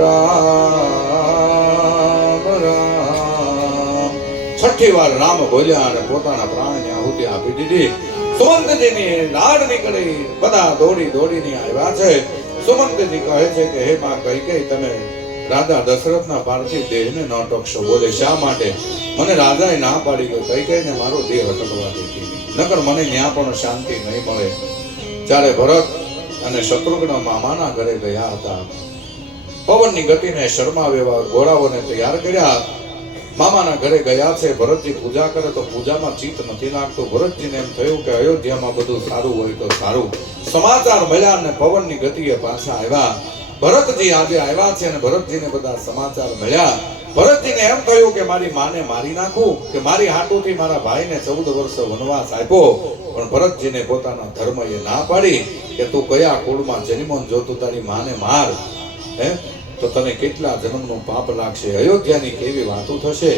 રામ રામ. 6ઠી વાર રામ બોલ્યા અને પોતાના પ્રાણની આહુતિ આપી દીધી. સુમંતજીની લાડ નીકળી, બધા દોડી દોડીને આવ્યા છે. સુમંતજી કહે છે કે હે માં કૈકેયી, તમે રાજા દશરથના પાર્થિવ દેહને ન ટકશો. બોલે શા માટે? મને રાજાએ ના પાડી ગયો, કૈકેયીને મારો દેહ હટકવા દેતી નહીં, નકર મને ન્યા પણ શાંતિ નહીં મળે. જ્યારે ભરત અને શત્રુઘ્ન મામાના ઘરે ગયા હતા, પવનની ગતિને શરમાવેવા ઘોડાઓને તૈયાર કર્યા. મામાના ઘરે ગયા છે. ભરતજી પૂજા કરે તો પૂજામાં ચિત્ત નથી લાગતું. ભરતજીને એમ થયું કે અયોધ્યામાં બધું સારું હોય તો સારું. સમાચાર મળ્યા અને પવનની ગતિએ પાછા આવ્યા. ભરતજી આજે આવ્યા છે અને ભરતજીને બધા સમાચાર મળ્યા. ભરતજીને એમ થયું કે મારી માને મારી નાખું, કે મારી હાટુથી મારા ભાઈને 14 વર્ષ વનવાસ આપ્યો. પણ ભરતજીને પોતાના ધર્મએ ના પાડી કે તું કયા કુળમાં જન્મો, જો તું તારી માને માર તો તને કેટલા જન્મનું પાપ લાગશે. અયોધ્યાની કેવી વાતો થશે.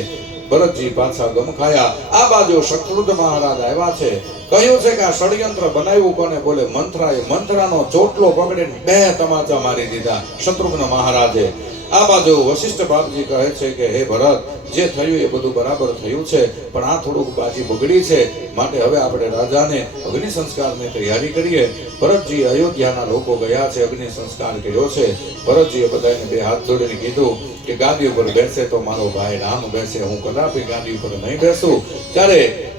ભરતજી પાછા ગમખાયા. આ બાજુ શત્રુઘ્ન મહારાજ આવ્યા છે. કહ્યું છે કે આ ષડયંત્ર બનાવ્યું કોને? બોલે મંથરાએ. મંથરાનો ચોટલો પકડીને 2 તમાચા મારી દીધા શત્રુઘ્ન મહારાજે. આ બાજુ વશિષ્ઠ બાપજી કહે છે કે હે ભરત, જે થયું એ બધું બરાબર થયું છે, પણ આ થોડુંક બાજી બગડી છે, માટે હવે આપણે રાજાને અગ્નિ સંસ્કારની તૈયારી કરીએ. ભરતજી અયોધ્યાના લોકો ગયા છે, અગ્નિ સંસ્કાર કર્યો છે. ભરતજીએ બધાને 2 હાથ જોડીને કીધું કે ગાદી ઉપર બેસે તો મારો ભાઈ રામ બેસે, હું કદાપી ગાદી ઉપર નહીં બેસું. ત્યારે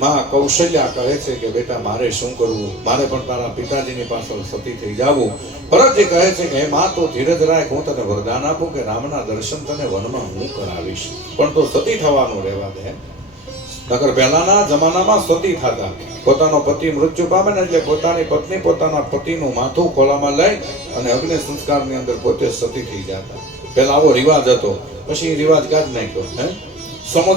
માં કૌશલ્યા કહે છે કે બેટા મારે શું કરવું? મારે પણ તારા પિતાજીની પાછળ સતી થઈ જાવું. ભરતજી કહે છે કે હે માં, તો ધીરજ રાખ, હું તને વરદાન આપું કે રામના દર્શન તને વનમાં હું કરાવીશ, પણ તો સતી થવાનું રહેવા દે. નકર પહેલાના જમાનામાં સતી થતા. પોતાનો પતિ મૃત્યુ પામે ને એટલે પોતાની પત્ની પોતાના પતિનું માથું ખોળામાં લઈ અને અગ્નિ સંસ્કારની અંદર પોતે સતી થઈ જતા. પહેલા આવો રિવાજ હતો, પછી રિવાજ કાઢી નાખ્યો. સમુદ્ર